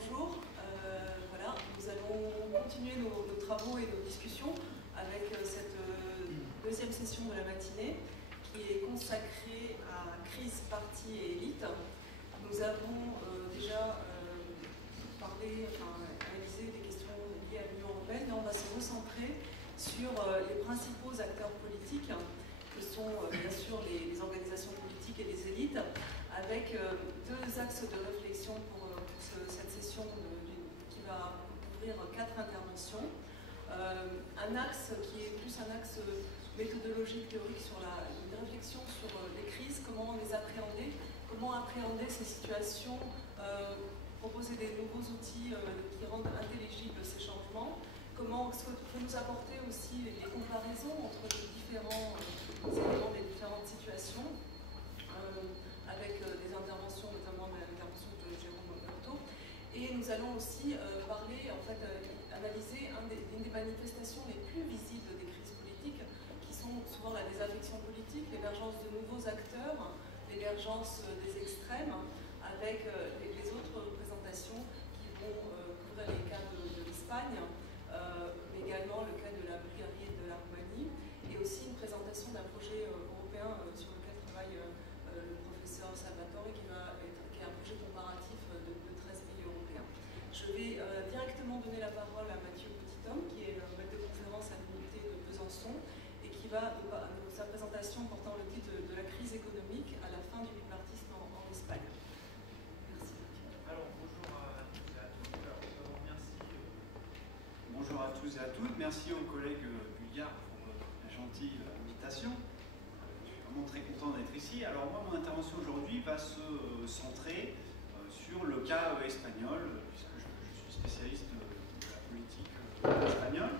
bonjour. Voilà, nous allons continuer nos travaux et nos discussions avec cette deuxième session de la matinée qui est consacrée à crise, parti et élite. Nous avons déjà analysé des questions liées à l'Union européenne, mais on va se recentrer sur les principaux acteurs politiques, que sont bien sûr les organisations politiques et les élites, avec deux axes de réflexion pour cette session qui va couvrir 4 interventions. Un axe qui est plus un axe méthodologique, théorique, sur une réflexion sur les crises, comment les appréhender, comment appréhender ces situations, proposer des nouveaux outils qui rendent intelligibles ces changements, comment ce que peut nous apporter aussi les comparaisons entre les différents éléments des différentes situations, avec des interventions, notamment l'intervention de Jérôme Berthaud. Et nous allons aussi parler, analyser une des manifestations les plus visibles des crises politiques, qui sont souvent la désaffection politique, l'émergence de nouveaux acteurs, l'émergence des extrêmes, avec les autres représentations qui vont couvrir les cas de l'Espagne, mais également le cas de la Bulgarie et de la Roumanie, et aussi une présentation d'un projet européen sur lequel travaille le professeur Salvatore, qui est un projet comparatif de 13 pays européens. Je vais directement donner la parole à Mathieu Petithomme, qui est le maître de conférence à l'unité de Besançon, et qui va, sa présentation portant le titre de la crise économique à la fin du bipartisme en Espagne. Merci Mathieu. Alors bonjour à tous et à toutes. Alors, merci. Bonjour à tous et à toutes. Merci aux collègues bulgares pour la gentille invitation. Je suis vraiment très content d'être ici. Alors moi, mon intervention aujourd'hui va se centrer sur le cas espagnol, puisque je suis spécialiste de la politique espagnole.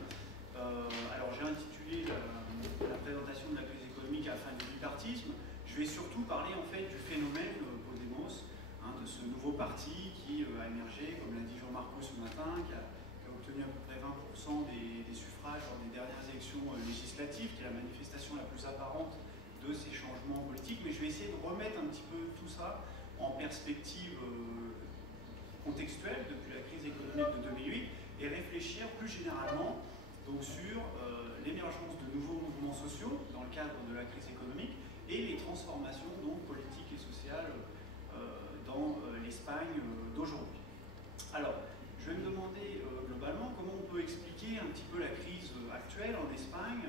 Alors j'ai intitulé la présentation de la crise économique à la fin du bipartisme. Je vais surtout parler en fait du phénomène Podemos, de ce nouveau parti qui a émergé, comme l'a dit Jean-Marco ce matin, qui a obtenu à peu près 20% des suffrages lors des dernières élections législatives, qui est la manifestation la plus apparente de ces changements politiques. Mais je vais essayer de remettre un petit peu tout ça en perspective contextuelle depuis la crise économique de 2008 et réfléchir plus généralement donc, sur l'émergence de nouveaux mouvements sociaux dans le cadre de la crise économique et les transformations donc, politiques et sociales dans l'Espagne d'aujourd'hui. Alors, je vais me demander globalement comment on peut expliquer un petit peu la crise actuelle en Espagne,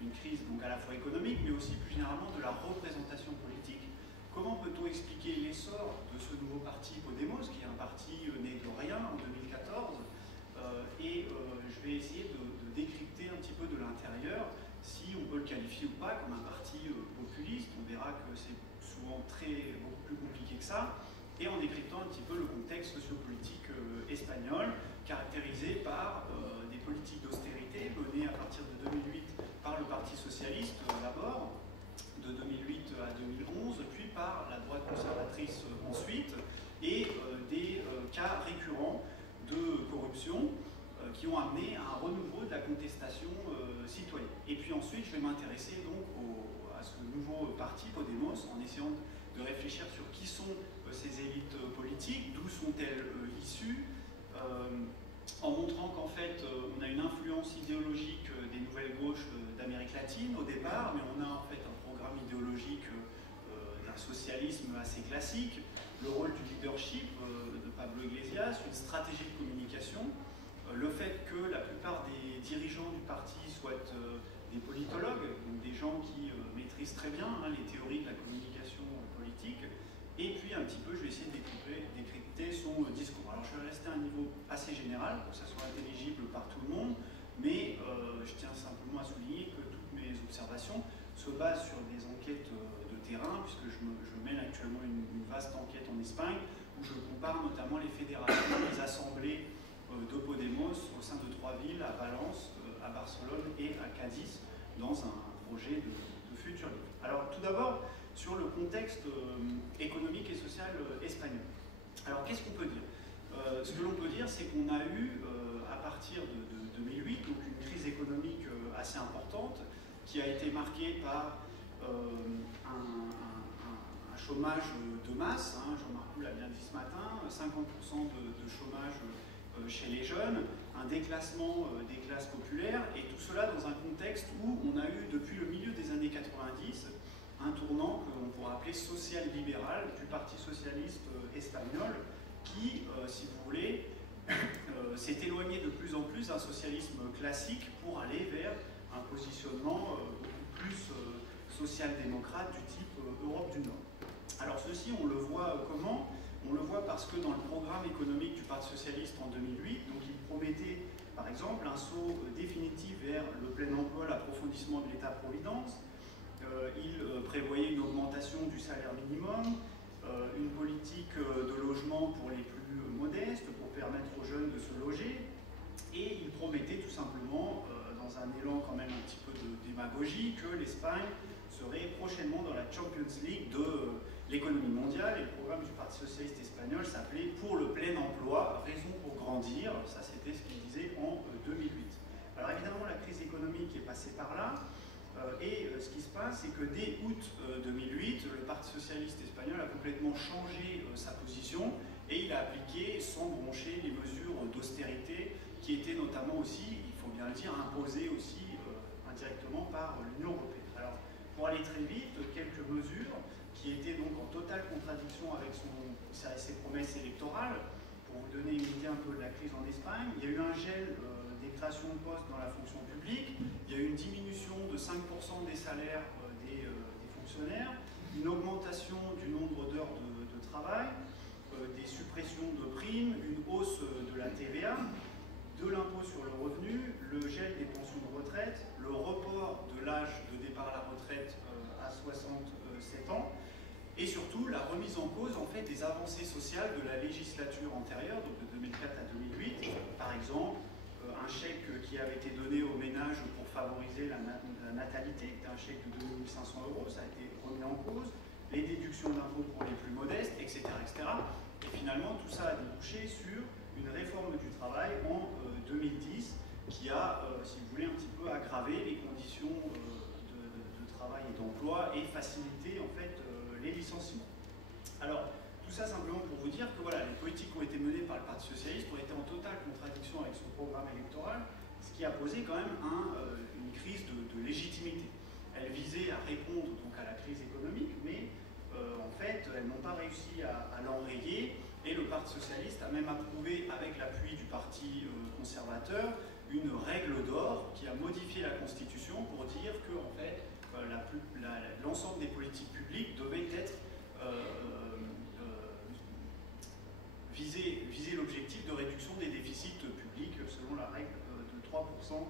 une crise donc à la fois économique mais aussi plus généralement de la représentation politique. Comment peut-on expliquer l'essor de ce nouveau parti Podemos, qui est un parti né de rien en 2014, je vais essayer de décrypter un petit peu de l'intérieur si on peut le qualifier ou pas comme un parti populiste. On verra que c'est souvent beaucoup plus compliqué que ça, et en décryptant un petit peu le contexte sociopolitique espagnol, caractérisé par des politiques d'austérité menées à partir de 2008 par le Parti socialiste d'abord, de 2008 à 2011, puis par la droite conservatrice ensuite, et des cas récurrents de corruption qui ont amené à un renouveau de la contestation citoyenne. Et puis ensuite, je vais m'intéresser donc à ce nouveau parti, Podemos, en essayant de réfléchir sur qui sont ces élites politiques, d'où sont-elles issues, en montrant qu'en fait, on a une influence idéologique des nouvelles gauches d'Amérique latine au départ, mais on a en fait un programme idéologique d'un socialisme assez classique, le rôle du leadership de Pablo Iglesias, une stratégie de communication, le fait que la plupart des dirigeants du parti soient des politologues, donc des gens qui maîtrisent très bien les théories de la communication politique, et puis un petit peu, je vais essayer de décrypter son discours. Alors je vais rester à un niveau assez général pour que ça soit intelligible par tout le monde, mais je tiens simplement à souligner que toutes mes observations se basent sur des enquêtes de terrain, puisque je mène actuellement une vaste enquête en Espagne, où je compare notamment les fédérations, les assemblées de Podemos au sein de 3 villes, à Valence, à Barcelone et à Cadiz, dans un projet de futur livre. Alors tout d'abord, sur le contexte économique et social espagnol. Alors qu'est-ce qu'on peut dire? Ce que l'on peut dire, c'est qu'on a eu, à partir de 2008, donc une crise économique assez importante, qui a été marquée par un chômage de masse, hein, Jean-Marc l'a bien dit ce matin, 50% de chômage chez les jeunes, un déclassement des classes populaires, et tout cela dans un contexte où on a eu depuis le milieu des années 90 un tournant que l'on pourrait appeler social-libéral du Parti socialiste espagnol qui, si vous voulez, s'est éloigné de plus en plus d'un socialisme classique pour aller vers un positionnement beaucoup plus social-démocrate du type Europe du Nord. Alors ceci, on le voit comment? On le voit parce que dans le programme économique du Parti socialiste en 2008, donc il promettait par exemple un saut définitif vers le plein emploi, l'approfondissement de l'État-providence. Il prévoyait une augmentation du salaire minimum, une politique de logement pour les plus modestes, pour permettre aux jeunes de se loger, et il promettait tout simplement, dans un élan quand même un petit peu de démagogie, que l'Espagne serait prochainement dans la Champions League de l'économie mondiale, et le programme du Parti socialiste espagnol s'appelait « Pour le plein emploi, raison pour grandir », ça c'était ce qu'il disait en 2008. Alors évidemment la crise économique est passée par là, et ce qui se passe, c'est que dès août 2008, le Parti socialiste espagnol a complètement changé sa position et il a appliqué sans broncher les mesures d'austérité qui étaient notamment aussi, il faut bien le dire, imposées aussi indirectement par l'Union européenne. Alors, pour aller très vite, quelques mesures qui étaient donc en totale contradiction avec ses promesses électorales. Pour vous donner une idée un peu de la crise en Espagne, il y a eu un gel des créations de postes dans la fonction publique, il y a eu une diminution de 5% des salaires des fonctionnaires, une augmentation du nombre d'heures de travail, des suppressions de primes, une hausse de la TVA, de l'impôt sur le revenu, le gel des pensions de retraite, le report de l'âge de départ à la retraite à 67 ans, et surtout la remise en cause en fait des avancées sociales de la législature antérieure, donc de 2004 à 2008, par exemple un chèque qui avait été donné aux ménages pour favoriser la natalité, qui était un chèque de 2 500 €, ça a été remis en cause, les déductions d'impôts pour les plus modestes, etc., etc. Et finalement, tout ça a débouché sur une réforme du travail en 2010 qui a, si vous voulez, un petit peu aggravé les conditions de travail et d'emploi et facilité en fait les licenciements. Alors, tout ça simplement pour vous dire que voilà, les politiques qui ont été menées par le Parti socialiste ont été en totale contradiction avec son programme électoral, ce qui a posé quand même une crise de légitimité. Elles visaient à répondre donc à la crise économique, mais en fait, elles n'ont pas réussi à l'enrayer, et le Parti socialiste a même approuvé, avec l'appui du Parti conservateur, une règle d'or qui a modifié la Constitution pour dire que en fait, l'ensemble des politiques publiques devaient être viser l'objectif de réduction des déficits publics selon la règle de 3%,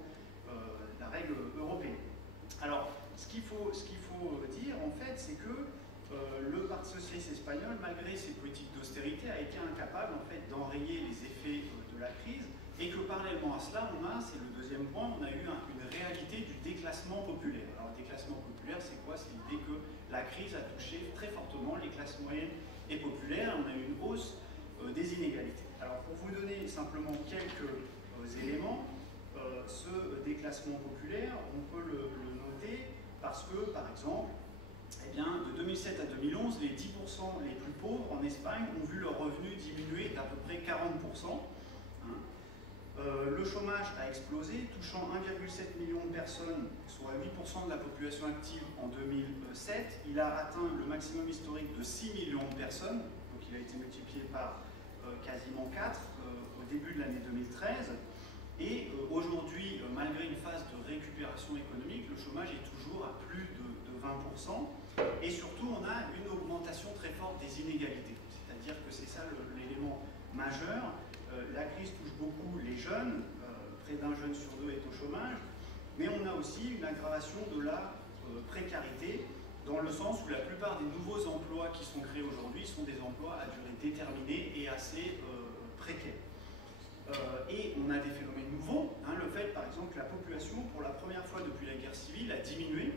la règle européenne. Alors, ce qu'il faut dire, en fait, c'est que le Parti socialiste espagnol, malgré ses politiques d'austérité, a été incapable en fait, d'enrayer les effets de la crise, et que parallèlement à cela, c'est le deuxième point, on a eu une réalité du déclassement populaire. Alors, le déclassement populaire, c'est quoi? C'est l'idée que la crise a touché très fortement les classes moyennes et populaires, on a eu une hausse des inégalités. Alors, pour vous donner simplement quelques éléments, ce déclassement populaire, on peut le noter parce que, par exemple, eh bien, de 2007 à 2011, les 10% les plus pauvres en Espagne ont vu leur revenu diminuer d'à peu près 40%. Le chômage a explosé, touchant 1,7 million de personnes, soit 8% de la population active en 2007. Il a atteint le maximum historique de 6 millions de personnes, donc il a été multiplié par quasiment 4 au début de l'année 2013. Et aujourd'hui, malgré une phase de récupération économique, le chômage est toujours à plus de 20%. Et surtout, on a une augmentation très forte des inégalités. C'est-à-dire que c'est ça l'élément majeur. La crise touche beaucoup les jeunes, près d'un jeune sur deux est au chômage, mais on a aussi une aggravation de la précarité, dans le sens où la plupart des nouveaux emplois qui sont créés aujourd'hui sont des emplois à durée déterminée et assez précaires. Et on a des phénomènes nouveaux, le fait par exemple que la population, pour la première fois depuis la guerre civile, a diminué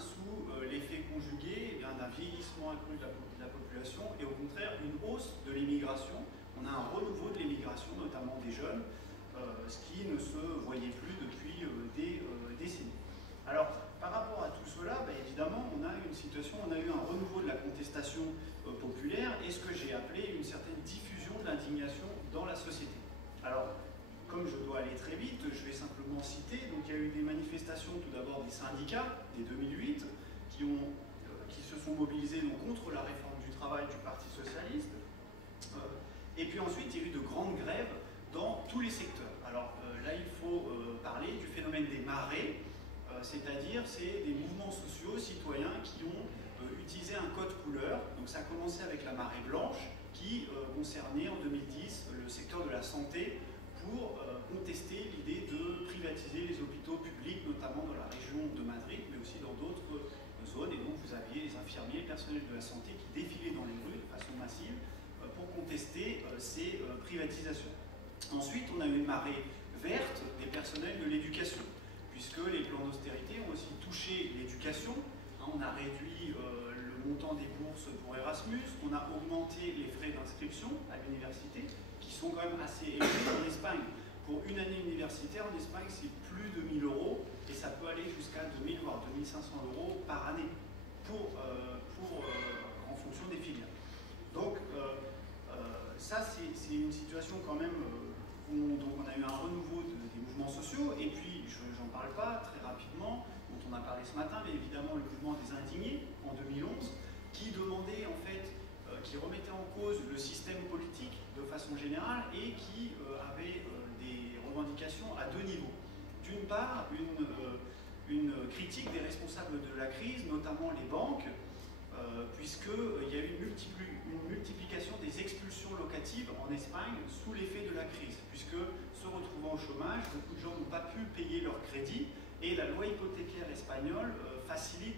sous l'effet conjugué d'un vieillissement accru de la population et au contraire une hausse de l'immigration. On a un renouveau de l'immigration, notamment des jeunes, ce qui ne se voyait plus depuis des décennies. Alors, par rapport à tout cela, évidemment, on a une situation, on a eu un renouveau de la contestation manifestations populaires et ce que j'ai appelé une certaine diffusion de l'indignation dans la société. Alors, comme je dois aller très vite, je vais simplement citer. Donc, il y a eu des manifestations, tout d'abord des syndicats, dès 2008, qui se sont mobilisés donc, contre la réforme du travail du Parti socialiste. Et puis ensuite, il y a eu de grandes grèves dans tous les secteurs. Alors là, il faut parler du phénomène des marées, c'est-à-dire c'est des mouvements sociaux citoyens qui ont utilisé un code couleur. Donc ça a commencé avec la marée blanche, qui concernait en 2010 le secteur de la santé pour contester l'idée de privatiser les hôpitaux publics, notamment dans la région de Madrid, mais aussi dans d'autres zones. Et donc vous aviez les infirmiers, les personnels de la santé qui défilaient dans les rues de façon massive pour contester ces privatisations. Ensuite, on a eu une marée verte des personnels de l'éducation, puisque les plans d'austérité ont aussi touché l'éducation. On a réduit le montant des bourses pour Erasmus, on a augmenté les frais d'inscription à l'université, qui sont quand même assez élevés en Espagne. Pour une année universitaire en Espagne, c'est plus de 1 000 €, et ça peut aller jusqu'à 2 000 voire 2 500 € par année en fonction des filières. Donc ça, c'est une situation quand même où donc on a eu un renouveau des mouvements sociaux, et puis, j'en parle pas très rapidement, dont on a parlé ce matin, mais évidemment le mouvement des indignés en 2011, qui demandait en fait, qui remettait en cause le système politique de façon générale et qui avait des revendications à deux niveaux. D'une part, une critique des responsables de la crise, notamment les banques, puisqu'il y a eu une multiplication des expulsions locatives en Espagne sous l'effet de la crise, puisque se retrouvant au chômage, beaucoup de gens n'ont pas pu payer leur crédit, et la loi hypothécaire espagnole facilite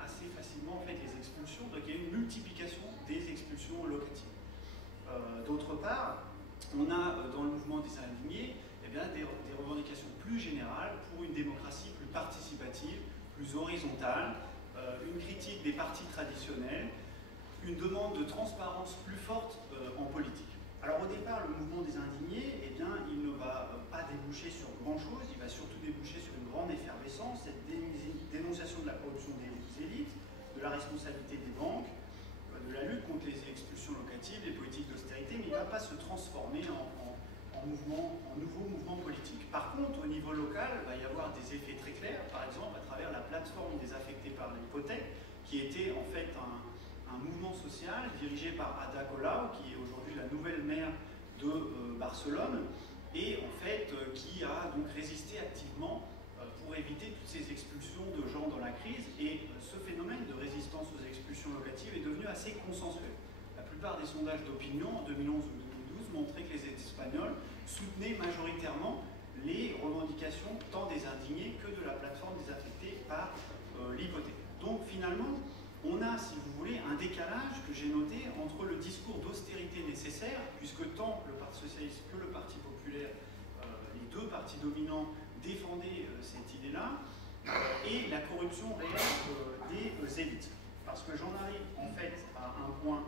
assez facilement en fait, les expulsions, donc il y a une multiplication des expulsions locatives. D'autre part, on a dans le mouvement des indignés des revendications plus générales pour une démocratie plus participative, plus horizontale, une critique des partis traditionnels, une demande de transparence plus forte en politique. Alors au départ, le mouvement des indignés, il ne va pas déboucher sur grand-chose, il va surtout déboucher sur une grande effervescence, cette dénonciation de la corruption des élites, de la responsabilité des banques, de la lutte contre les expulsions locatives, les politiques d'austérité, mais il ne va pas se transformer en nouveau mouvement politique. Par contre, au niveau local, il va y avoir des effets très clairs, par exemple à travers la plateforme des affectés par l'hypothèque, qui était en fait un mouvement social dirigé par Ada Colau, qui est aujourd'hui la nouvelle maire de Barcelone, et en fait qui a donc résisté activement pour éviter toutes ces expulsions de gens dans la crise. Et ce phénomène de résistance aux expulsions locatives est devenu assez consensuel. La plupart des sondages d'opinion en 2011 ou 2012 montraient que les Espagnols soutenaient majoritairement les revendications tant des indignés que de la plateforme des affectés par l'hypothèque. Donc finalement, on a, si vous voulez, un décalage que j'ai noté entre le discours d'austérité nécessaire, puisque tant le Parti socialiste que le Parti populaire, les deux partis dominants, défendaient cette idée-là, et la corruption réelle des élites. Parce que j'en arrive en fait à un point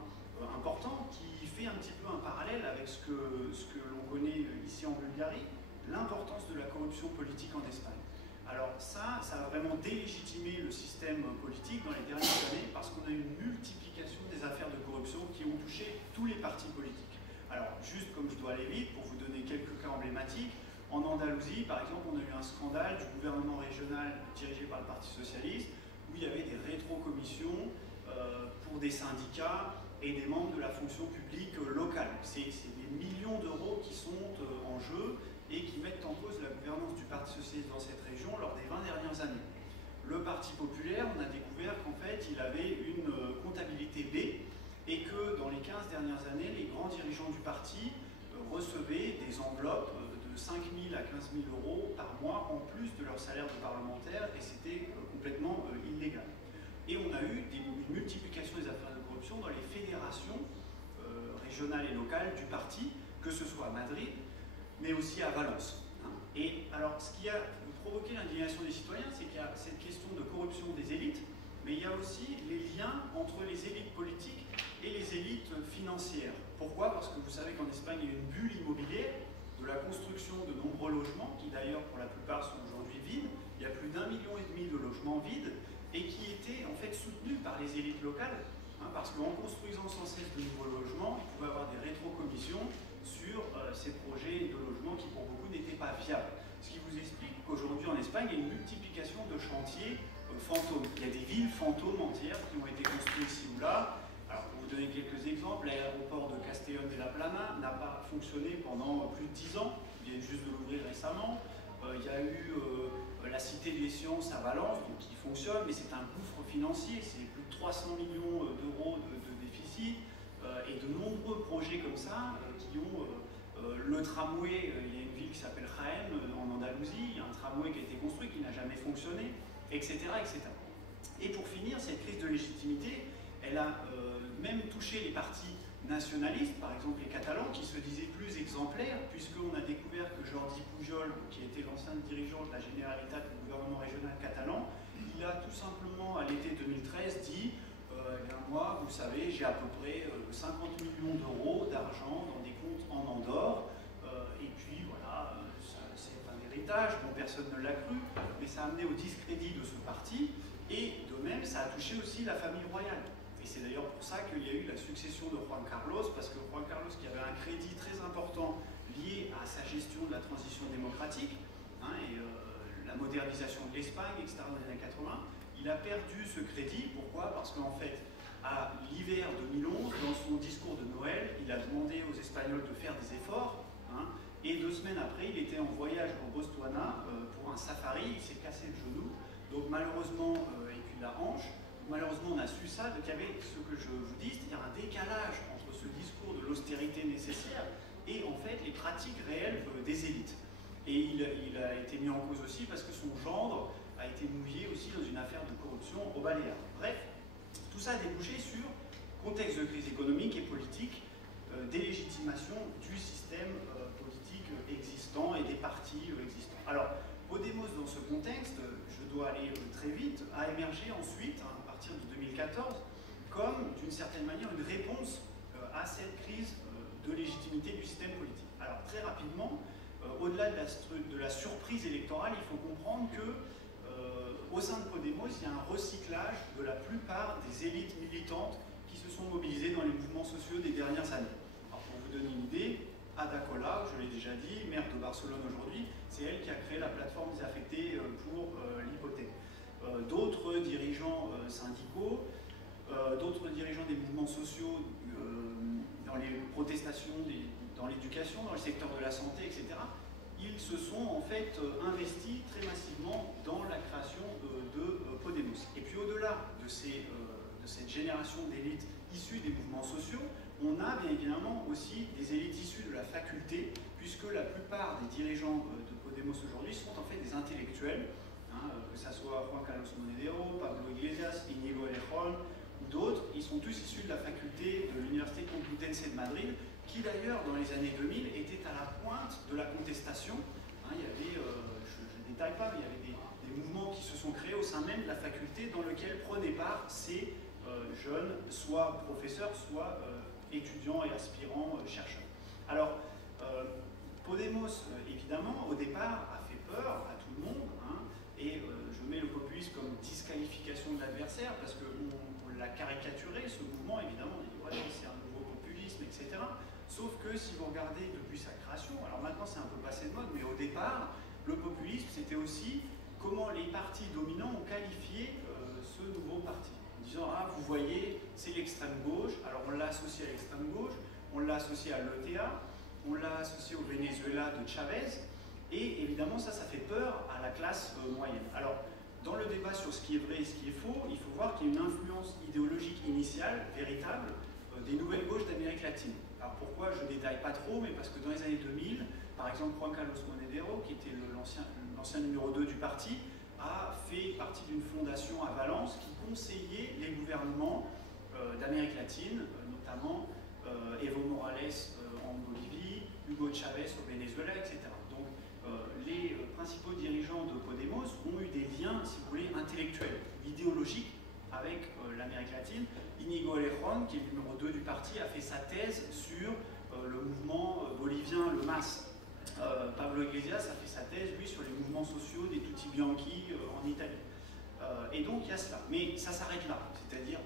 important qui fait un petit peu un parallèle avec ce que l'on connaît ici en Bulgarie, l'importance de la corruption politique en Espagne. Alors ça a vraiment délégitimé le système politique dans les dernières années parce qu'on a eu une multiplication des affaires de corruption qui ont touché tous les partis politiques. Alors juste comme je dois aller vite, pour vous donner quelques cas emblématiques, en Andalousie par exemple on a eu un scandale du gouvernement régional dirigé par le Parti socialiste où il y avait des rétrocommissions pour des syndicats et des membres de la fonction publique locale. C'est des millions d'euros qui sont en jeu et qui mettent en cause la gouvernance du Parti socialiste dans cette région lors des 20 dernières années. Le Parti populaire, on a découvert qu'en fait, il avait une comptabilité B et que dans les 15 dernières années, les grands dirigeants du parti recevaient des enveloppes de 5 000 à 15 000 euros par mois en plus de leur salaire de parlementaire et c'était complètement illégal. Et on a eu une multiplication des affaires de corruption dans les fédérations régionales et locales du parti, que ce soit à Madrid, mais aussi à Valence. Et alors, ce qui a provoqué l'indignation des citoyens, c'est qu'il y a cette question de corruption des élites, mais il y a aussi les liens entre les élites politiques et les élites financières. Pourquoi? Parce que vous savez qu'en Espagne, il y a une bulle immobilière de la construction de nombreux logements, qui d'ailleurs, pour la plupart, sont aujourd'hui vides. Il y a plus d'1,5 million de logements vides, et qui étaient en fait soutenus par les élites locales, parce qu'en construisant sans cesse de nouveaux logements, il pouvait avoir des rétrocommissions sur ces projets de logement qui pour beaucoup n'étaient pas viables. Ce qui vous explique qu'aujourd'hui en Espagne, il y a une multiplication de chantiers fantômes. Il y a des villes fantômes entières qui ont été construites ici ou là. Alors, pour vous donner quelques exemples, l'aéroport de Castellón de la Plana n'a pas fonctionné pendant plus de 10 ans. Il vient juste de l'ouvrir récemment. Il y a eu la Cité des Sciences à Valence, qui fonctionne, mais c'est un gouffre financier. C'est plus de 300 millions d'euros de déficit. Et de nombreux projets comme ça qui ont le tramway. Il y a une ville qui s'appelle Jaén en Andalousie. Il y a un tramway qui a été construit, qui n'a jamais fonctionné, etc., etc. Et pour finir, cette crise de légitimité, elle a même touché les partis nationalistes, par exemple les Catalans, qui se disaient plus exemplaires, puisqu'on a découvert que Jordi Pujol, qui était l'ancien dirigeant de la Generalitat du gouvernement régional catalan, il a tout simplement, à l'été 2013, dit moi, vous savez, j'ai à peu près 50 millions d'euros d'argent dans des comptes en Andorre, et puis voilà, c'est un héritage, bon, personne ne l'a cru, mais ça a amené au discrédit de ce parti, et de même, ça a touché aussi la famille royale. Et c'est d'ailleurs pour ça qu'il y a eu la succession de Juan Carlos, parce que Juan Carlos, qui avait un crédit très important lié à sa gestion de la transition démocratique, et la modernisation de l'Espagne, etc., dans les années 80, il a perdu ce crédit. Pourquoi? Parce qu'en fait, à l'hiver 2011, dans son discours de Noël, il a demandé aux Espagnols de faire des efforts, et 2 semaines après, il était en voyage au Botswana pour un safari, il s'est cassé le genou, donc malheureusement, et puis la hanche, malheureusement on a su ça, donc il y avait ce que je vous dis, c'est-à-dire un décalage entre ce discours de l'austérité nécessaire et en fait les pratiques réelles des élites. Et il a été mis en cause aussi parce que son gendre a été mouillé aussi dans une affaire de corruption au Baléares. Bref, tout ça a débouché sur contexte de crise économique et politique, délégitimation du système politique existant et des partis existants. Alors, Podemos, dans ce contexte, je dois aller très vite, a émergé ensuite, à partir de 2014, comme, d'une certaine manière, une réponse à cette crise de légitimité du système politique. Alors, très rapidement, au-delà de la surprise électorale, il faut comprendre que au sein de Podemos, il y a un recyclage de la plupart des élites militantes qui se sont mobilisées dans les mouvements sociaux des dernières années. Alors, pour vous donner une idée, Ada Colau, je l'ai déjà dit, maire de Barcelone aujourd'hui, c'est elle qui a créé la plateforme désaffectée pour l'hypothèque. D'autres dirigeants syndicaux, d'autres dirigeants des mouvements sociaux dans les protestations, dans l'éducation, dans le secteur de la santé, etc., ils se sont en fait investis très massivement dans la création de Podemos. Et puis au-delà de cette génération d'élites issues des mouvements sociaux, on a bien évidemment aussi des élites issues de la faculté, puisque la plupart des dirigeants de Podemos aujourd'hui sont en fait des intellectuels, que ce soit Juan Carlos Monedero, Pablo Iglesias, Íñigo Errejón ou d'autres, ils sont tous issus de la faculté de l'Université Complutense de Madrid, qui d'ailleurs dans les années 2000 était à la pointe de la contestation. Il y avait, je ne détaille pas, mais il y avait des mouvements qui se sont créés au sein même de la faculté dans lequel prenaient part ces jeunes, soit professeurs, soit étudiants et aspirants chercheurs. Alors, Podemos, évidemment, au départ, a fait peur à tout le monde, et je mets le populisme comme disqualification de l'adversaire, parce qu'on l'a caricaturé, ce mouvement, évidemment, on dit ouais, c'est un nouveau populisme, etc. Sauf que si vous regardez depuis sa création, alors maintenant c'est un peu passé de mode, mais au départ, le populisme, c'était aussi comment les partis dominants ont qualifié ce nouveau parti. En disant, ah, vous voyez, c'est l'extrême gauche, alors on l'a associé à l'extrême gauche, on l'a associé à l'ETA, on l'a associé au Venezuela de Chavez, et évidemment ça fait peur à la classe moyenne. Alors, dans le débat sur ce qui est vrai et ce qui est faux, il faut voir qu'il y a une influence idéologique initiale, véritable, des nouvelles gauches d'Amérique latine. Alors pourquoi je ne détaille pas trop, mais parce que dans les années 2000, par exemple Juan Carlos Monedero, qui était l'ancien numéro 2 du parti, a fait partie d'une fondation à Valence qui conseillait les gouvernements d'Amérique latine, notamment Evo Morales en Bolivie, Hugo Chavez au Venezuela, etc. Donc les principaux dirigeants de Podemos ont eu des liens, si vous voulez, intellectuels, idéologiques avec l'Amérique latine. Íñigo Errejón, qui est le numéro 2 du parti, a fait sa thèse sur le mouvement bolivien, le MAS. Pablo Iglesias a fait sa thèse, lui, sur les mouvements sociaux des Tutti Bianchi en Italie. Et donc, il y a cela. Mais ça s'arrête là. C'est-à-dire,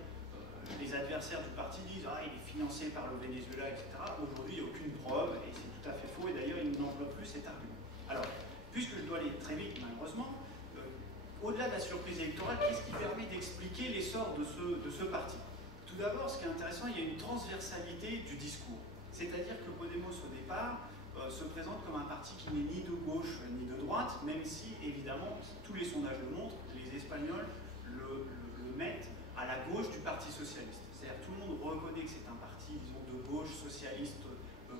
les adversaires du parti disent « Ah, il est financé par le Venezuela, etc. » Aujourd'hui, il n'y a aucune preuve, et c'est tout à fait faux, et d'ailleurs, il n'emploie plus cet argument. Alors, puisque je dois aller très vite, malheureusement, au-delà de la surprise électorale, qu'est-ce qui permet d'expliquer l'essor de ce parti? Tout d'abord, ce qui est intéressant, il y a une transversalité du discours. C'est-à-dire que Podemos, au départ, se présente comme un parti qui n'est ni de gauche ni de droite, même si, évidemment, tous les sondages le montrent, les Espagnols le mettent à la gauche du Parti socialiste. C'est-à-dire que tout le monde reconnaît que c'est un parti, disons, de gauche socialiste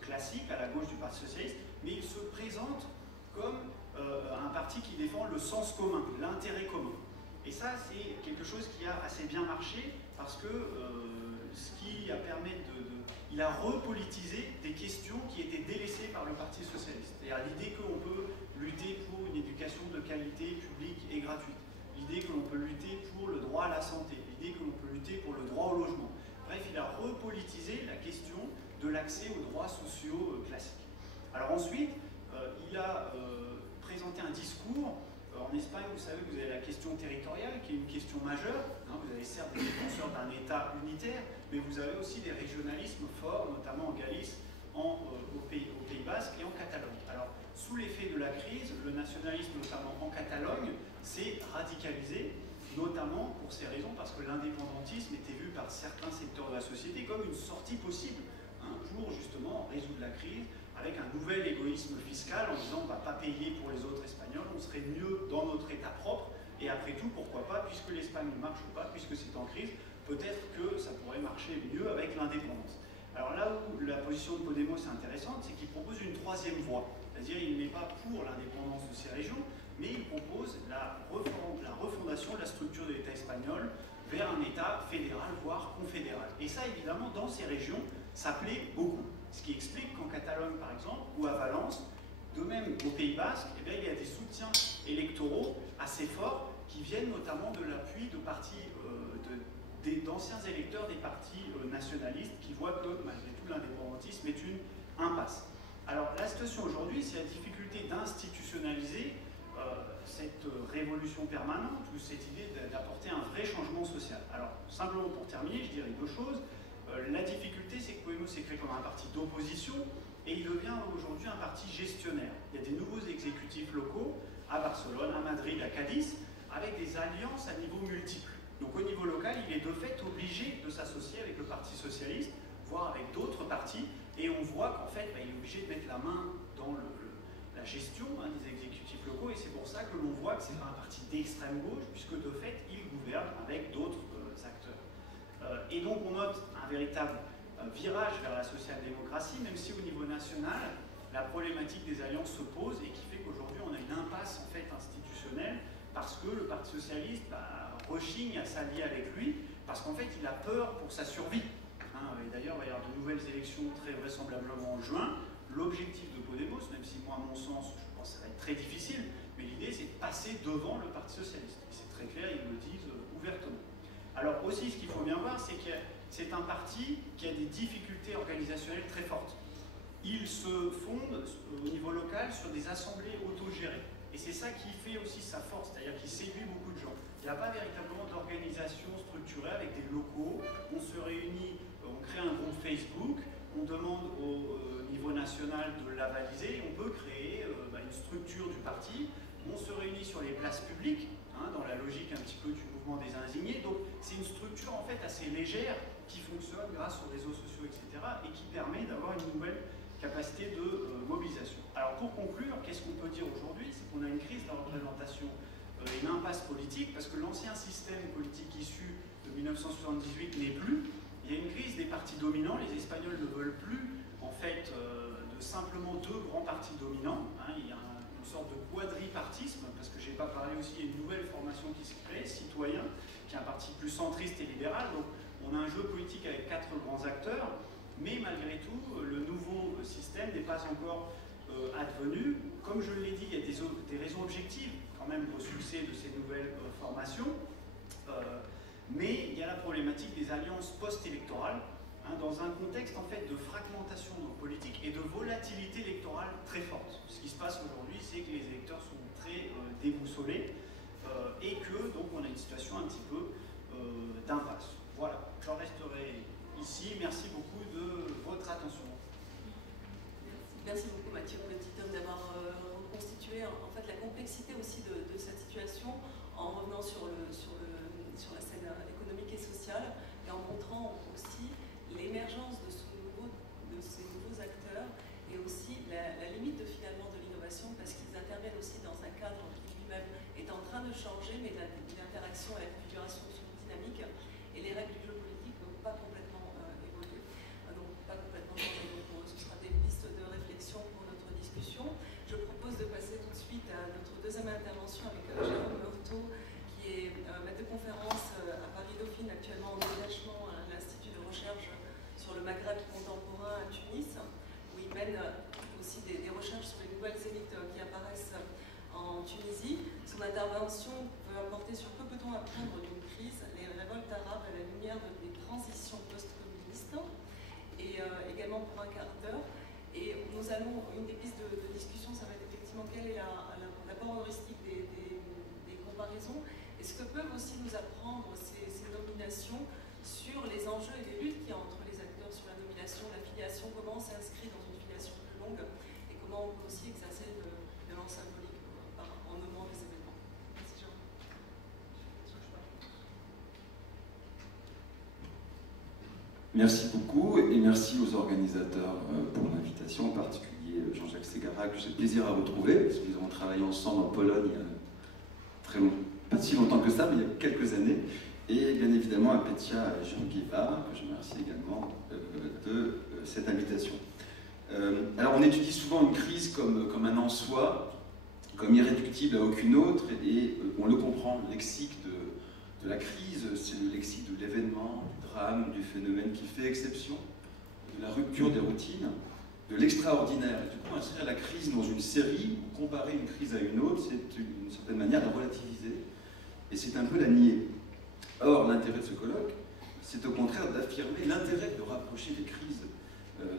classique, à la gauche du Parti socialiste, mais il se présente comme un parti qui défend le sens commun, l'intérêt commun. Et ça, c'est quelque chose qui a assez bien marché, parce que ce qui a permis il a repolitisé des questions qui étaient délaissées par le Parti socialiste. C'est-à-dire l'idée qu'on peut lutter pour une éducation de qualité publique et gratuite, l'idée que l'on peut lutter pour le droit à la santé, l'idée que l'on peut lutter pour le droit au logement. Bref, il a repolitisé la question de l'accès aux droits sociaux classiques. Alors ensuite, il a présenté un discours. En Espagne, vous savez, vous avez la question territoriale, qui est une question majeure. Vous avez certes des défenseurs d'un État unitaire, mais vous avez aussi des régionalismes forts, notamment en Galice, au Pays Basque et en Catalogne. Alors, sous l'effet de la crise, le nationalisme, notamment en Catalogne, s'est radicalisé, notamment pour ces raisons, parce que l'indépendantisme était vu par certains secteurs de la société comme une sortie possible pour justement résoudre la crise, avec un nouvel égoïsme fiscal en disant on ne va pas payer pour les autres Espagnols, on serait mieux dans notre État propre, et après tout, pourquoi pas, puisque l'Espagne ne marche pas, puisque c'est en crise, peut-être que ça pourrait marcher mieux avec l'indépendance. Alors là où la position de Podemos est intéressante, c'est qu'il propose une troisième voie, c'est-à-dire il n'est pas pour l'indépendance de ces régions, mais il propose la refondation de la structure de l'État espagnol vers un État fédéral, voire confédéral. Et ça, évidemment, dans ces régions, ça plaît beaucoup. Ce qui explique qu'en Catalogne, par exemple, ou à Valence, de même au Pays Basque, eh bien, il y a des soutiens électoraux assez forts qui viennent notamment de l'appui de partis, d'anciens électeurs des partis nationalistes qui voient que, malgré tout, l'indépendantisme est une impasse. Alors, la situation aujourd'hui, c'est la difficulté d'institutionnaliser cette révolution permanente ou cette idée d'apporter un vrai changement social. Alors, simplement pour terminer, je dirais deux choses. La difficulté, c'est que Podemos s'est créé comme un parti d'opposition et il devient aujourd'hui un parti gestionnaire. Il y a des nouveaux exécutifs locaux à Barcelone, à Madrid, à Cadiz, avec des alliances à niveau multiple. Donc au niveau local, il est de fait obligé de s'associer avec le Parti socialiste, voire avec d'autres partis, et on voit qu'en fait, il est obligé de mettre la main dans la gestion des exécutifs locaux, et c'est pour ça que l'on voit que ce n'est pas un parti d'extrême gauche, puisque de fait, il gouverne avec d'autres acteurs. Et donc on note un véritable virage vers la social-démocratie, même si au niveau national, la problématique des alliances se pose et qui fait qu'aujourd'hui on a une impasse en fait institutionnelle parce que le Parti socialiste rechigne à s'allier avec lui parce qu'en fait il a peur pour sa survie. Et d'ailleurs il va y avoir de nouvelles élections très vraisemblablement en juin. L'objectif de Podemos, même si moi à mon sens je pense que ça va être très difficile, mais l'idée c'est de passer devant le Parti socialiste. Et c'est très clair, ils le disent ouvertement. Alors aussi, ce qu'il faut bien voir, c'est que c'est un parti qui a des difficultés organisationnelles très fortes. Il se fonde au niveau local sur des assemblées autogérées. Et c'est ça qui fait aussi sa force, c'est-à-dire qu'il séduit beaucoup de gens. Il n'y a pas véritablement d'organisation structurée avec des locaux. On se réunit, on crée un groupe Facebook, on demande au niveau national de l'avaliser, on peut créer une structure du parti. On se réunit sur les places publiques, dans la logique un petit peu du mouvement des insignés. Donc c'est une structure en fait assez légère qui fonctionne grâce aux réseaux sociaux, etc. et qui permet d'avoir une nouvelle capacité de mobilisation. Alors pour conclure, qu'est-ce qu'on peut dire aujourd'hui? C'est qu'on a une crise de la représentation et une impasse politique parce que l'ancien système politique issu de 1978 n'est plus. Il y a une crise des partis dominants. Les Espagnols ne veulent plus en fait de simplement deux grands partis dominants. Il y a une sorte de quadripartisme, parce que je n'ai pas parlé aussi, il y a une nouvelle formation qui se crée, Citoyen, qui est un parti plus centriste et libéral. Donc on a un jeu politique avec quatre grands acteurs, mais malgré tout, le nouveau système n'est pas encore advenu. Comme je l'ai dit, il y a des raisons objectives quand même au succès de ces nouvelles formations, mais il y a la problématique des alliances post-électorales, dans un contexte en fait de fragmentation politique et de volatilité électorale très forte. Ce qui se passe aujourd'hui, c'est que les électeurs sont très déboussolés et que donc on a une situation un petit peu d'impasse. Voilà, j'en resterai ici. Merci beaucoup de votre attention. Merci beaucoup Mathieu Petit d'avoir reconstitué en fait la complexité aussi de cette situation en revenant sur la scène économique et sociale et en montrant aussi l'émergence de ces nouveaux acteurs et aussi la limite finalement de l'innovation parce qu'ils interviennent aussi dans un cadre qui lui-même est en train de changer mais l'interaction et la configuration sont dynamiques et les règles du jeu politique n'ont pas complètement évolué, donc pas complètement changé. Donc ce sera des pistes de réflexion pour notre discussion. Je propose de passer tout de suite à notre deuxième intervention avec Jérôme Meurtaud, qui est maître de conférence à Paris-Dauphine, actuellement en détachement à l'Institut de recherche sur le Maghreb contemporain à Tunis, où il mène aussi des recherches sur les nouvelles élites qui apparaissent en Tunisie. Son intervention peut apporter sur que peut-on apprendre d'une crise, les révoltes arabes à la lumière des transitions post-communistes, et également pour un quart d'heure. Et nous allons, une des pistes de discussion, ça va être effectivement quel est l'apport heuristique des comparaisons et ce que peuvent aussi nous apprendre ces nominations sur les enjeux et les luttes qu'il y a entre les acteurs sur la nomination, la filiation, comment on s'inscrit dans une filiation plus longue et comment on peut aussi exercer de violence symbolique en nommant les événements. Merci Jean. Merci beaucoup et merci aux organisateurs pour l'invitation, en particulier Jean-Jacques Ségara, que j'ai plaisir à retrouver, parce que nous avons travaillé ensemble en Pologne il y a très longtemps, pas si longtemps que ça, mais il y a quelques années, et bien évidemment à Petia Georgieva, que je remercie également de cette invitation. Alors on étudie souvent une crise comme un en soi, comme irréductible à aucune autre, et on le comprend, le lexique de la crise, c'est le lexique de l'événement, du drame, du phénomène qui fait exception, de la rupture des routines, de l'extraordinaire. Et du coup, inscrire la crise dans une série, ou comparer une crise à une autre, c'est d'une certaine manière la relativiser, et c'est un peu la nier. Or, l'intérêt de ce colloque, c'est au contraire d'affirmer l'intérêt de rapprocher des crises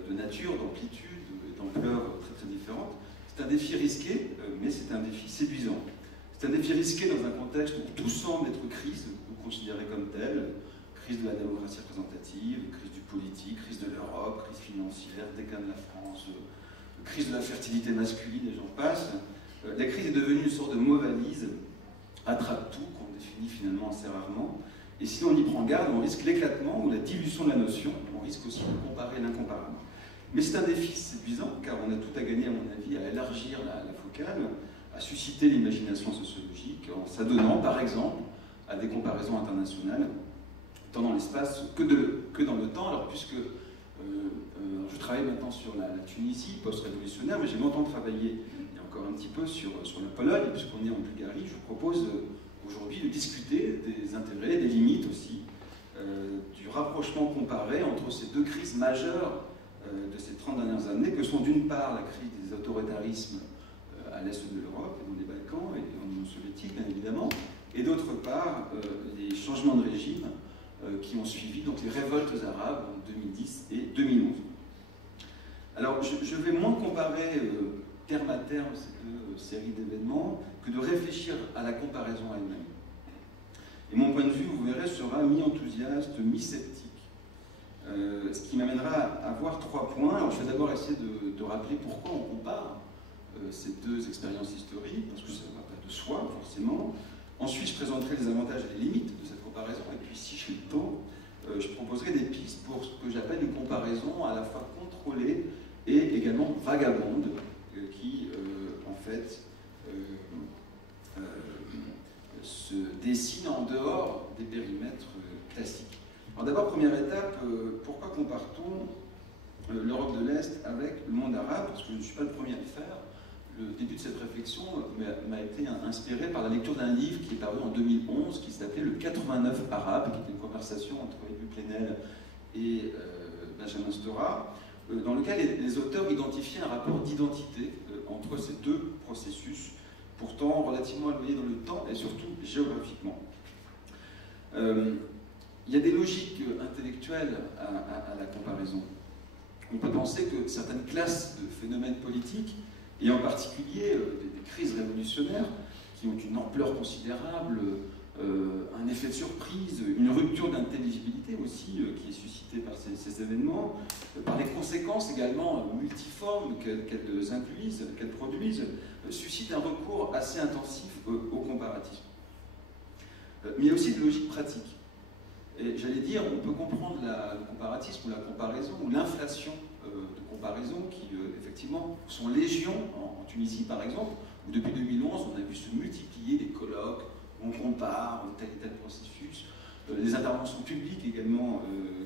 de nature, d'amplitude, d'ampleur très très différentes. C'est un défi risqué, mais c'est un défi séduisant. C'est un défi risqué dans un contexte où tout semble être crise, ou considéré comme tel, crise de la démocratie représentative, crise du politique, crise de l'Europe, crise financière, déclin de la France, crise de la fertilité masculine, et j'en passe. La crise est devenue une sorte de mot valise, attrape-tout, qu'on définit finalement assez rarement. Et si on y prend garde, on risque l'éclatement ou la dilution de la notion, on risque aussi de comparer l'incomparable. Mais c'est un défi séduisant, car on a tout à gagner, à mon avis, à élargir la focale, à susciter l'imagination sociologique, en s'adonnant, par exemple, à des comparaisons internationales, tant dans l'espace que dans le temps. Alors, puisque je travaille maintenant sur la Tunisie post-révolutionnaire, mais j'ai longtemps travaillé, et encore un petit peu, sur la Pologne, puisqu'on est en Bulgarie, je vous propose aujourd'hui de discuter des intérêts, des limites aussi, du rapprochement comparé entre ces deux crises majeures de ces 30 dernières années, que sont d'une part la crise des autoritarismes à l'est de l'Europe, et dans les Balkans, et en Union soviétique, bien évidemment, et d'autre part les changements de régime qui ont suivi, donc les révoltes arabes en 2010 et 2011. Alors, je vais moins comparer terme à terme ces deux séries d'événements que de réfléchir à la comparaison elle-même. Et mon point de vue, vous verrez, sera mi-enthousiaste, mi-sceptique. Ce qui m'amènera à voir 3 points. Alors, je vais d'abord essayer de rappeler pourquoi on compare ces deux expériences historiques, parce que ça ne va pas de soi, forcément. Ensuite, je présenterai les avantages et les limites de cette comparaison, et puis, si j'ai le temps, je proposerai des pistes pour ce que j'appelle une comparaison à la fois contrôlée et également vagabonde, qui, en fait, se dessine en dehors des périmètres classiques. Alors d'abord, première étape, pourquoi compare-t-on l'Europe de l'Est avec le monde arabe? Parce que je ne suis pas le premier à le faire. Le début de cette réflexion m'a été inspiré par la lecture d'un livre qui est paru en 2011, qui s'appelait Le 89 arabe, qui était une conversation entre Edwy Plenel et Benjamin Stora, dans lequel les auteurs identifiaient un rapport d'identité entre ces deux processus, pourtant relativement éloignés dans le temps et surtout géographiquement. Il y a des logiques intellectuelles à la comparaison. On peut penser que certaines classes de phénomènes politiques, et en particulier des crises révolutionnaires qui ont une ampleur considérable, un effet de surprise, une rupture d'intelligibilité aussi qui est suscitée par ces événements, par les conséquences également multiformes qu'elles induisent, qu'elles produisent, suscite un recours assez intensif au comparatisme. Mais il y a aussi de logique pratique. Et j'allais dire, on peut comprendre le comparatisme ou la comparaison ou l'inflation de comparaison qui, effectivement, sont légion en Tunisie, par exemple, où depuis 2011, on a vu se multiplier des colloques, on compare tel et tel processus, les interventions publiques également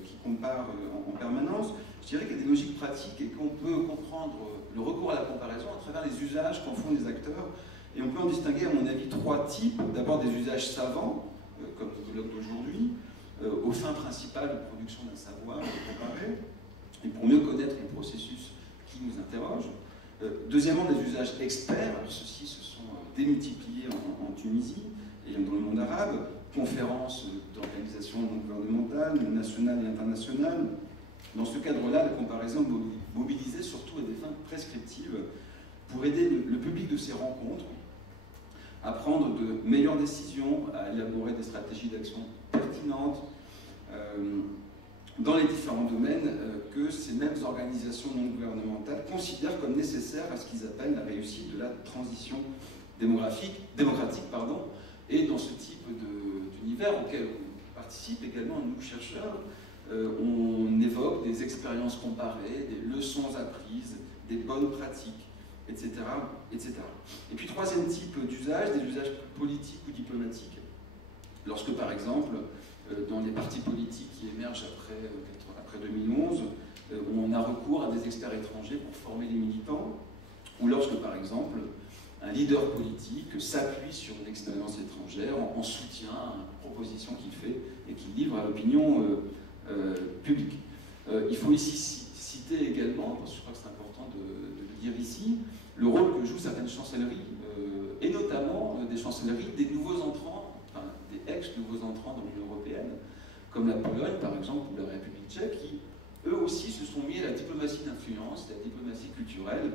qui comparent en permanence. Je dirais qu'il y a des logiques pratiques et qu'on peut comprendre le recours à la comparaison à travers les usages qu'en font les acteurs. Et on peut en distinguer, à mon avis, 3 types. D'abord des usages savants, comme le colloque d'aujourd'hui, aux fins principales de production d'un savoir comparé, et pour mieux connaître les processus qui nous interrogent. Deuxièmement, des usages experts. Alors ceux-ci se sont démultipliés en Tunisie et dans le monde arabe, conférences d'organisations non gouvernementales, nationales et internationales. Dans ce cadre-là, la comparaison mobilisée surtout à des fins prescriptives pour aider le public de ces rencontres à prendre de meilleures décisions, à élaborer des stratégies d'action pertinentes dans les différents domaines que ces mêmes organisations non gouvernementales considèrent comme nécessaires à ce qu'ils appellent la réussite de la transition démocratique, et dans ce type d'univers auquel on participe également, nous chercheurs, on évoque des expériences comparées, des leçons apprises, des bonnes pratiques, etc., etc. Et puis troisième type d'usage, des usages politiques ou diplomatiques. Lorsque par exemple, dans les partis politiques qui émergent après 2011, on a recours à des experts étrangers pour former les militants, ou lorsque par exemple, un leader politique s'appuie sur une expérience étrangère en soutien à une proposition qu'il fait et qu'il livre à l'opinion publique. Il faut ici citer également, parce que je crois que c'est important de le dire ici, le rôle que jouent certaines chancelleries, et notamment des chancelleries des nouveaux entrants, enfin des ex-nouveaux entrants dans l'Union européenne, comme la Pologne par exemple, ou la République tchèque, qui eux aussi se sont mis à la diplomatie d'influence, la diplomatie culturelle,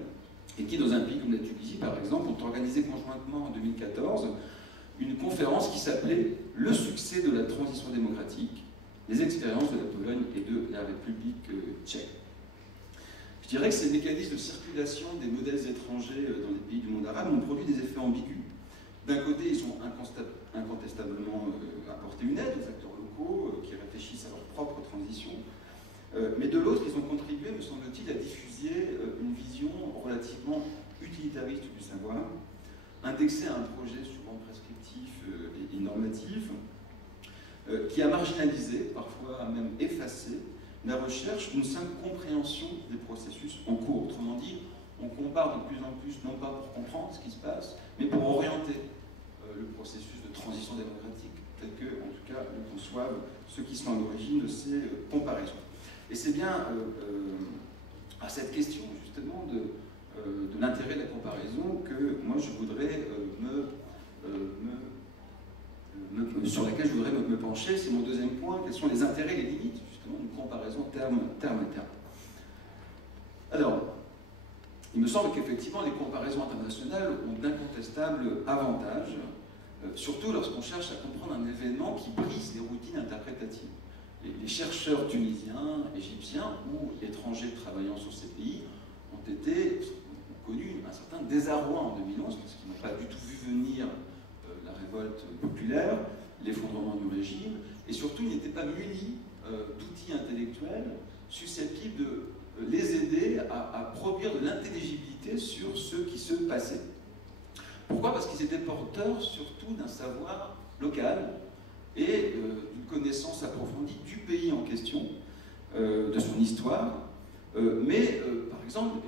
et qui, dans un pays comme la Tunisie, par exemple, ont organisé conjointement en 2014 une conférence qui s'appelait « Le succès de la transition démocratique, les expériences de la Pologne et de la République tchèque ». Je dirais que ces mécanismes de circulation des modèles étrangers dans les pays du monde arabe ont produit des effets ambigus. D'un côté, ils ont incontestablement apporté une aide aux acteurs locaux qui réfléchissent à leur propre transition, mais de l'autre, ils ont contribué, me semble-t-il, à diffuser une vision relativement utilitariste du savoir, indexée à un projet souvent prescriptif et normatif, qui a marginalisé, parfois même effacé, la recherche d'une simple compréhension des processus en cours. Autrement dit, on compare de plus en plus, non pas pour comprendre ce qui se passe, mais pour orienter le processus de transition démocratique, tel que, en tout cas, le conçoivent ceux qui sont à l'origine de ces comparaisons. Et c'est bien à cette question, justement, de l'intérêt de la comparaison que moi je voudrais sur laquelle je voudrais me pencher. C'est mon deuxième point. Quels sont les intérêts et les limites, justement, d'une comparaison terme à terme. Alors, il me semble qu'effectivement, les comparaisons internationales ont d'incontestables avantages, surtout lorsqu'on cherche à comprendre un événement qui brise les routines interprétatives. Les chercheurs tunisiens, égyptiens ou étrangers travaillant sur ces pays ont connu un certain désarroi en 2011 parce qu'ils n'ont pas du tout vu venir la révolte populaire, l'effondrement du régime, et surtout ils n'étaient pas munis d'outils intellectuels susceptibles de les aider à produire de l'intelligibilité sur ce qui se passait. Pourquoi? Parce qu'ils étaient porteurs surtout d'un savoir local et d'une connaissance approfondie du pays en question, de son histoire, mais par exemple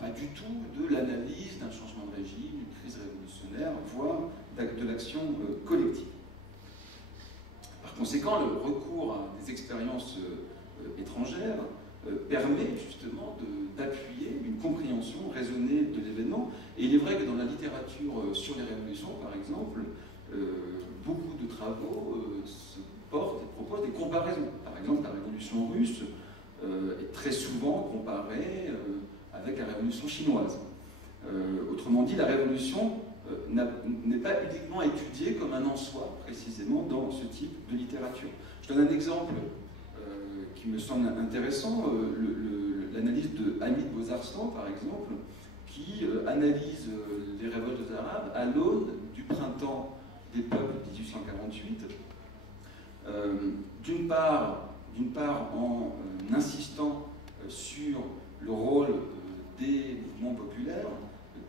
pas du tout de l'analyse d'un changement de régime, d'une crise révolutionnaire, voire de l'action collective. Par conséquent, le recours à des expériences étrangères permet justement d'appuyer une compréhension raisonnée de l'événement. Et il est vrai que dans la littérature sur les révolutions, par exemple, beaucoup de travaux se portent et proposent des comparaisons. Par exemple, la révolution russe est très souvent comparée avec la révolution chinoise. Autrement dit, la révolution n'est pas uniquement étudié comme un en soi, précisément, dans ce type de littérature. Je donne un exemple qui me semble intéressant, l'analyse de Hamid Bouzarslan, par exemple, qui analyse les révoltes arabes à l'aune du printemps des peuples 1848, d'une part en insistant sur le rôle des mouvements populaires,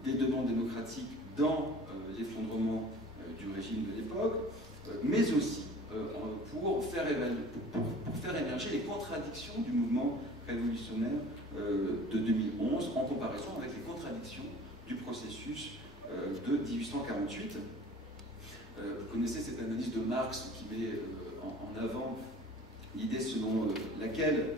des demandes démocratiques dans l'effondrement du régime de l'époque, mais aussi pour faire émerger les contradictions du mouvement révolutionnaire de 2011 en comparaison avec les contradictions du processus de 1848. Vous connaissez cette analyse de Marx qui met en avant l'idée selon laquelle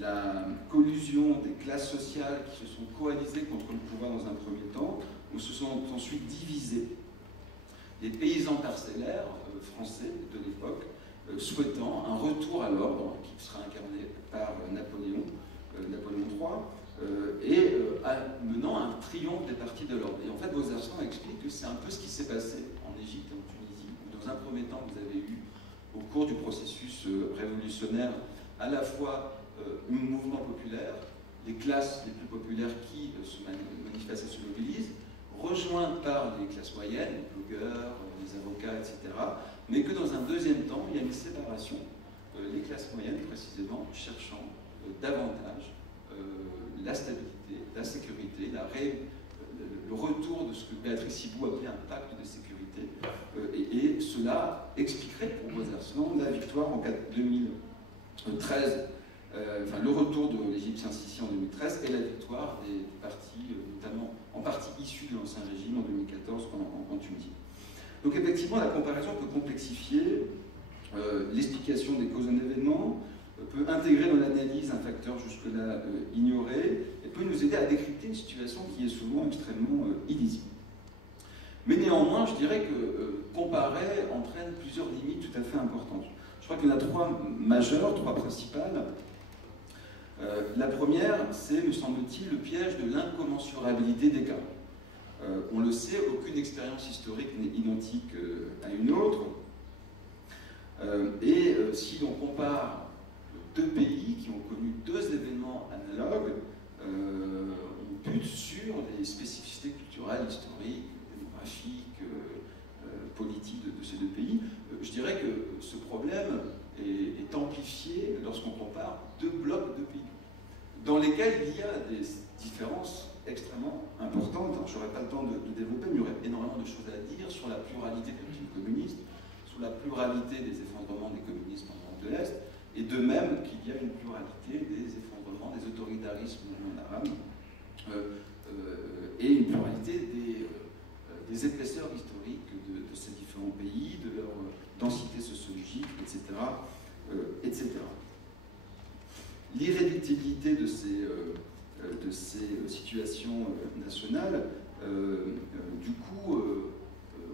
la collusion des classes sociales qui se sont coalisées contre le pouvoir dans un premier temps, ou se sont ensuite divisées. Les paysans parcellaires français de l'époque souhaitant un retour à l'ordre qui sera incarné par Napoléon III, et menant un triomphe des partis de l'ordre. Et en fait, Bouzarslan explique que c'est un peu ce qui s'est passé en Égypte et en Tunisie, où dans un premier temps, vous avez eu, au cours du processus révolutionnaire, à la fois un mouvement populaire, les classes les plus populaires qui se manifestent et se mobilisent, rejointes par les classes moyennes, les blogueurs, les avocats, etc., mais que dans un deuxième temps, il y a une séparation, les classes moyennes précisément, cherchant davantage la stabilité, la sécurité, le retour de ce que Béatrice Hibou appelait un pacte de sécurité, et cela expliquerait pour Bouzarslan la victoire en 2013, le retour de l'Égyptien Sissi en 2013 et la victoire des partis, notamment en partie issus de l'Ancien Régime en 2014 en Tunisie. Donc effectivement, la comparaison peut complexifier l'explication des causes d'un événement, peut intégrer dans l'analyse un facteur jusque-là ignoré, et peut nous aider à décrypter une situation qui est souvent extrêmement illisible. Mais néanmoins, je dirais que comparer entraîne plusieurs limites tout à fait importantes. Je crois qu'il y en a trois majeures, trois principales. La première, c'est, me semble-t-il, le piège de l'incommensurabilité des cas. On le sait, aucune expérience historique n'est identique à une autre. Si l'on compare deux pays qui ont connu deux événements analogues, on bute sur les spécificités culturelles, historiques, démographiques, politiques de ces deux pays. Je dirais que ce problème est amplifié lorsqu'on compare deux blocs de pays, dans lesquels il y a des différences extrêmement importantes. Je n'aurai pas le temps de développer, mais il y aurait énormément de choses à dire sur la pluralité des régimes communistes, sur la pluralité des effondrements des communistes en Europe de l'Est, et de même qu'il y a une pluralité des effondrements des autoritarismes en arabe, et une pluralité des épaisseurs historiques de ces différents pays, de leur densité sociologique, etc. etc. L'irréductibilité de ces situations nationales, du coup,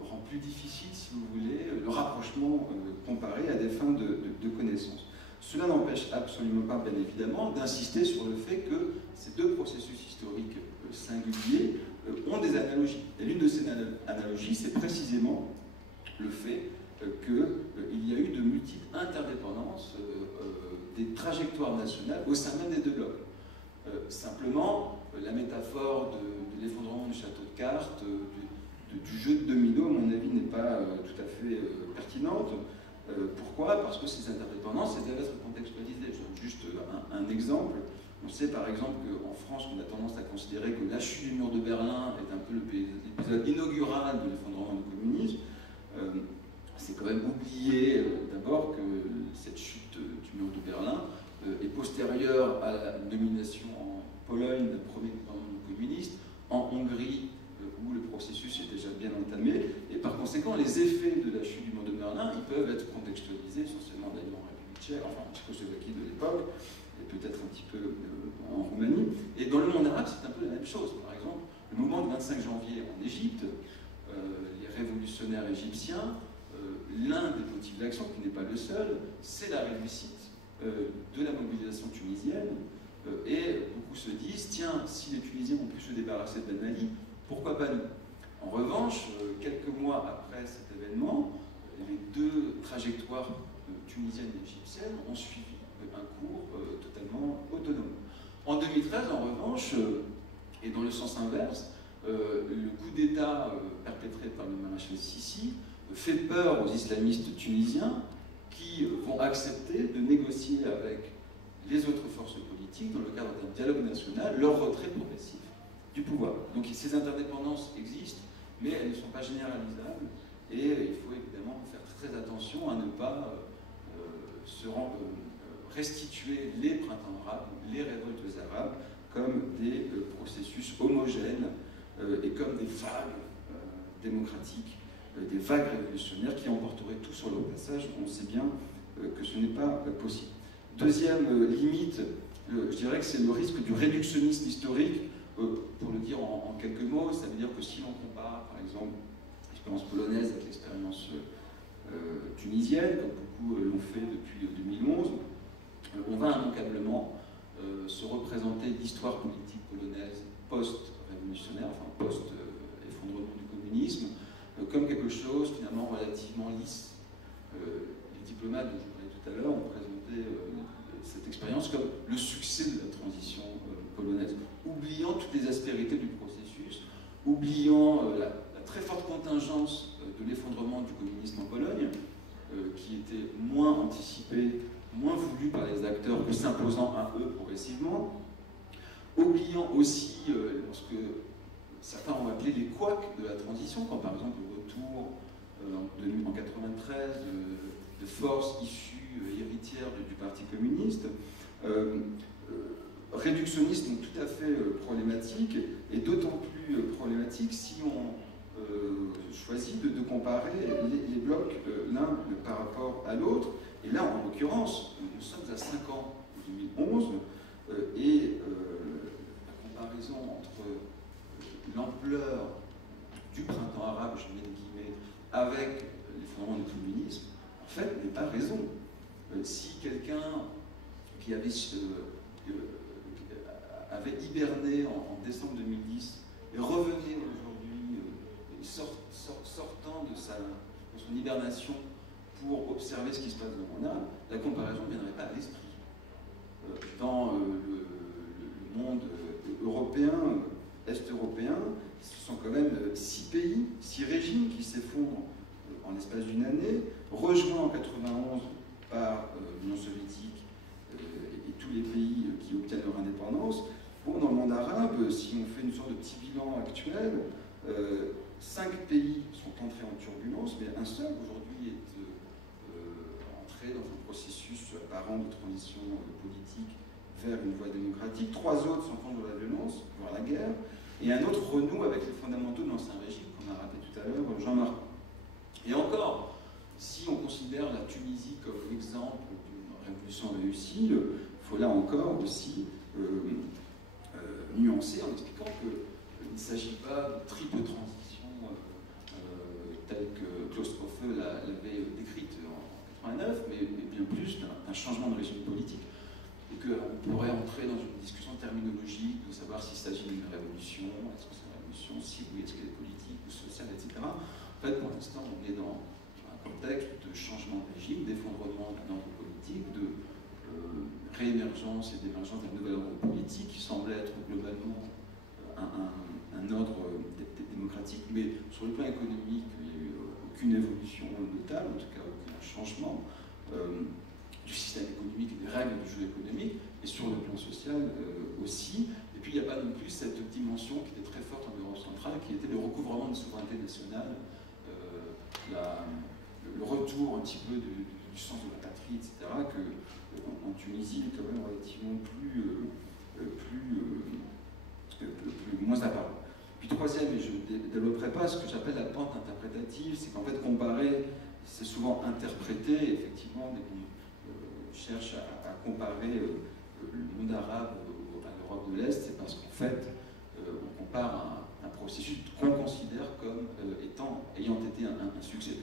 rend plus difficile, si vous voulez, le rapprochement comparé à des fins de connaissance. Cela n'empêche absolument pas, bien évidemment, d'insister sur le fait que ces deux processus historiques singuliers ont des analogies. Et l'une de ces analogies, c'est précisément le fait qu'il y a eu de multiples interdépendances des trajectoires nationales au sein même des deux blocs. Simplement, la métaphore de l'effondrement du château de cartes, du jeu de domino, à mon avis, n'est pas tout à fait pertinente. Pourquoi? Parce que ces interdépendances, elles doivent être contextualisées. Je donne juste un exemple. On sait par exemple qu'en France, on a tendance à considérer que la chute du mur de Berlin est un peu l'épisode inaugural de l'effondrement du communisme. C'est quand même oublier d'abord que cette chute du mur de Berlin est postérieure à la nomination en Pologne d'un premier gouvernement communiste, en Hongrie, où le processus est déjà bien entamé, et par conséquent, les effets de la chute du mur de Berlin, ils peuvent être contextualisés, essentiellement d'ailleurs en République tchèque, enfin en Tchécoslovaquie de l'époque, et peut-être un petit peu en Roumanie. Et dans le monde arabe, c'est un peu la même chose. Par exemple, le mouvement du 25 janvier en Égypte, les révolutionnaires égyptiens, l'un des motifs d'action, qui n'est pas le seul, c'est la réussite de la mobilisation tunisienne, et beaucoup se disent, tiens, si les Tunisiens ont pu se débarrasser de Ben Ali, pourquoi pas nous? En revanche, quelques mois après cet événement, les deux trajectoires tunisiennes et égyptiennes ont suivi un cours totalement autonome. En 2013, en revanche, et dans le sens inverse, le coup d'État perpétré par le maréchal Sissi fait peur aux islamistes tunisiens qui vont accepter de négocier avec les autres forces politiques, dans le cadre d'un dialogue national, leur retrait progressif du pouvoir. Donc ces interdépendances existent, mais elles ne sont pas généralisables, et il faut évidemment faire très attention à ne pas restituer les printemps arabes, les révoltes arabes, comme des processus homogènes et comme des vagues démocratiques, des vagues révolutionnaires qui emporteraient tout sur leur passage. On sait bien que ce n'est pas possible. Deuxième limite, je dirais que c'est le risque du réductionnisme historique. Pour le dire en quelques mots, ça veut dire que si l'on compare, par exemple, l'expérience polonaise avec l'expérience tunisienne, comme beaucoup l'ont fait depuis 2011, on va immanquablement se représenter l'histoire politique polonaise post-révolutionnaire, enfin post-effondrement du communisme, comme quelque chose finalement relativement lisse. Les diplomates dont je parlais tout à l'heure ont présenté cette expérience comme le succès de la transition polonaise, oubliant toutes les aspérités du processus, oubliant la très forte contingence de l'effondrement du communisme en Pologne, qui était moins anticipé, moins voulu par les acteurs que s'imposant à eux progressivement, oubliant aussi ce que certains ont appelé les couacs de la transition, comme par exemple le retour en 1993 de forces issues héritières du Parti communiste, réductionniste, donc tout à fait problématique, et d'autant plus problématique si on choisit de comparer les blocs l'un par rapport à l'autre. Et là, en l'occurrence, nous sommes à 5 ans de 2011, et la comparaison entre l'ampleur du printemps arabe, je mets des guillemets, avec l'effondrement du communisme, en fait, n'est pas raison. Si quelqu'un qui avait hiberné en décembre 2010 et revenait aujourd'hui, sortant de son hibernation pour observer ce qui se passe dans mon âme, la comparaison ne viendrait pas à l'esprit. Dans le monde européen, est-européen, ce sont quand même 6 pays, 6 régimes qui s'effondrent en l'espace d'une année, rejoints en 91 par l'Union soviétique et tous les pays qui obtiennent leur indépendance. Bon, dans le monde arabe, si on fait une sorte de petit bilan actuel, 5 pays sont entrés en turbulence, mais un seul aujourd'hui est entré dans un processus apparent de transition politique vers une voie démocratique. 3 autres s'enfoncent dans la violence, voire la guerre, et un autre renoue avec les fondamentaux de l'ancien régime, qu'on a rappelé tout à l'heure, Jean-Marc. Et encore, si on considère la Tunisie comme l'exemple d'une révolution réussie, il faut là encore aussi nuancer en expliquant qu'il ne s'agit pas de triple transition telle que Klaus Hofe l'avait décrite en 89, mais bien plus d'un changement de régime politique. Et qu'on pourrait entrer dans une discussion terminologique de savoir s'il s'agit d'une révolution, est-ce que c'est une révolution, si oui, est-ce qu'elle est politique ou sociale, etc. En fait, pour l'instant, on est dans un contexte de changement de régime, d'effondrement d'un ordre politique, de réémergence et d'émergence d'un nouvel ordre politique qui semble être globalement un ordre démocratique, mais sur le plan économique, il n'y a eu aucune évolution notable, en tout cas aucun changement du système économique et des règles du jeu économique, et sur le plan social aussi. Et puis il n'y a pas non plus cette dimension qui était très forte en Europe centrale, qui était le recouvrement de souveraineté nationale, le retour un petit peu du sens de la patrie, etc., que en Tunisie est quand même relativement moins apparent. Puis troisième, et je ne développerai pas, ce que j'appelle la pente interprétative, c'est qu'en fait comparer, c'est souvent interpréter, effectivement, dès qu'on cherche à comparer le monde arabe à l'Europe de l'Est, c'est parce qu'en fait, on compare un processus qu'on considère comme ayant été un succès.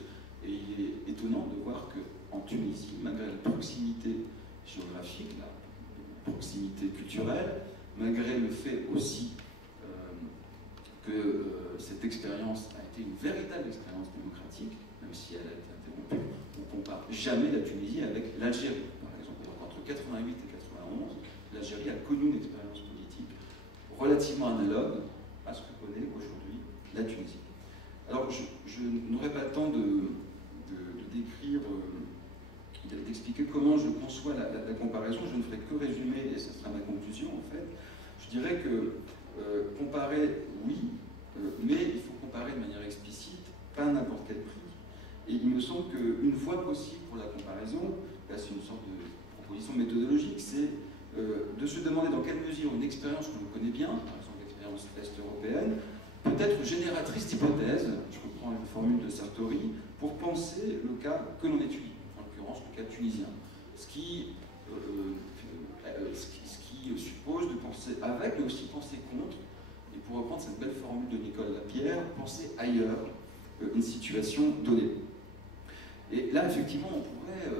Et il est étonnant de voir qu'en Tunisie, malgré la proximité géographique, la proximité culturelle, malgré le fait aussi que cette cette expérience a été une véritable expérience démocratique, même si elle a été interrompue. On ne compare jamais la Tunisie avec l'Algérie, par exemple. Entre 88 et 91, l'Algérie a connu une expérience politique relativement analogue à ce que connaît aujourd'hui la Tunisie. Alors, je n'aurai pas le temps de décrire, d'expliquer comment je conçois la comparaison. Je ne ferai que résumer, et ce sera ma conclusion en fait. Je dirais que comparer, oui, mais il faut comparer de manière explicite, pas à n'importe quel prix. Et il me semble qu'une voie possible pour la comparaison, là c'est une sorte de proposition méthodologique, c'est de se demander dans quelle mesure une expérience que l'on connaît bien, par exemple l'expérience est-européenne, peut être génératrice d'hypothèses, je reprends une formule de Sartori, pour penser le cas que l'on étudie, en l'occurrence le cas tunisien. Ce qui suppose de penser avec, mais aussi penser contre, et pour reprendre cette belle formule de Nicole Lapierre, penser ailleurs une situation donnée. Et là, effectivement, on pourrait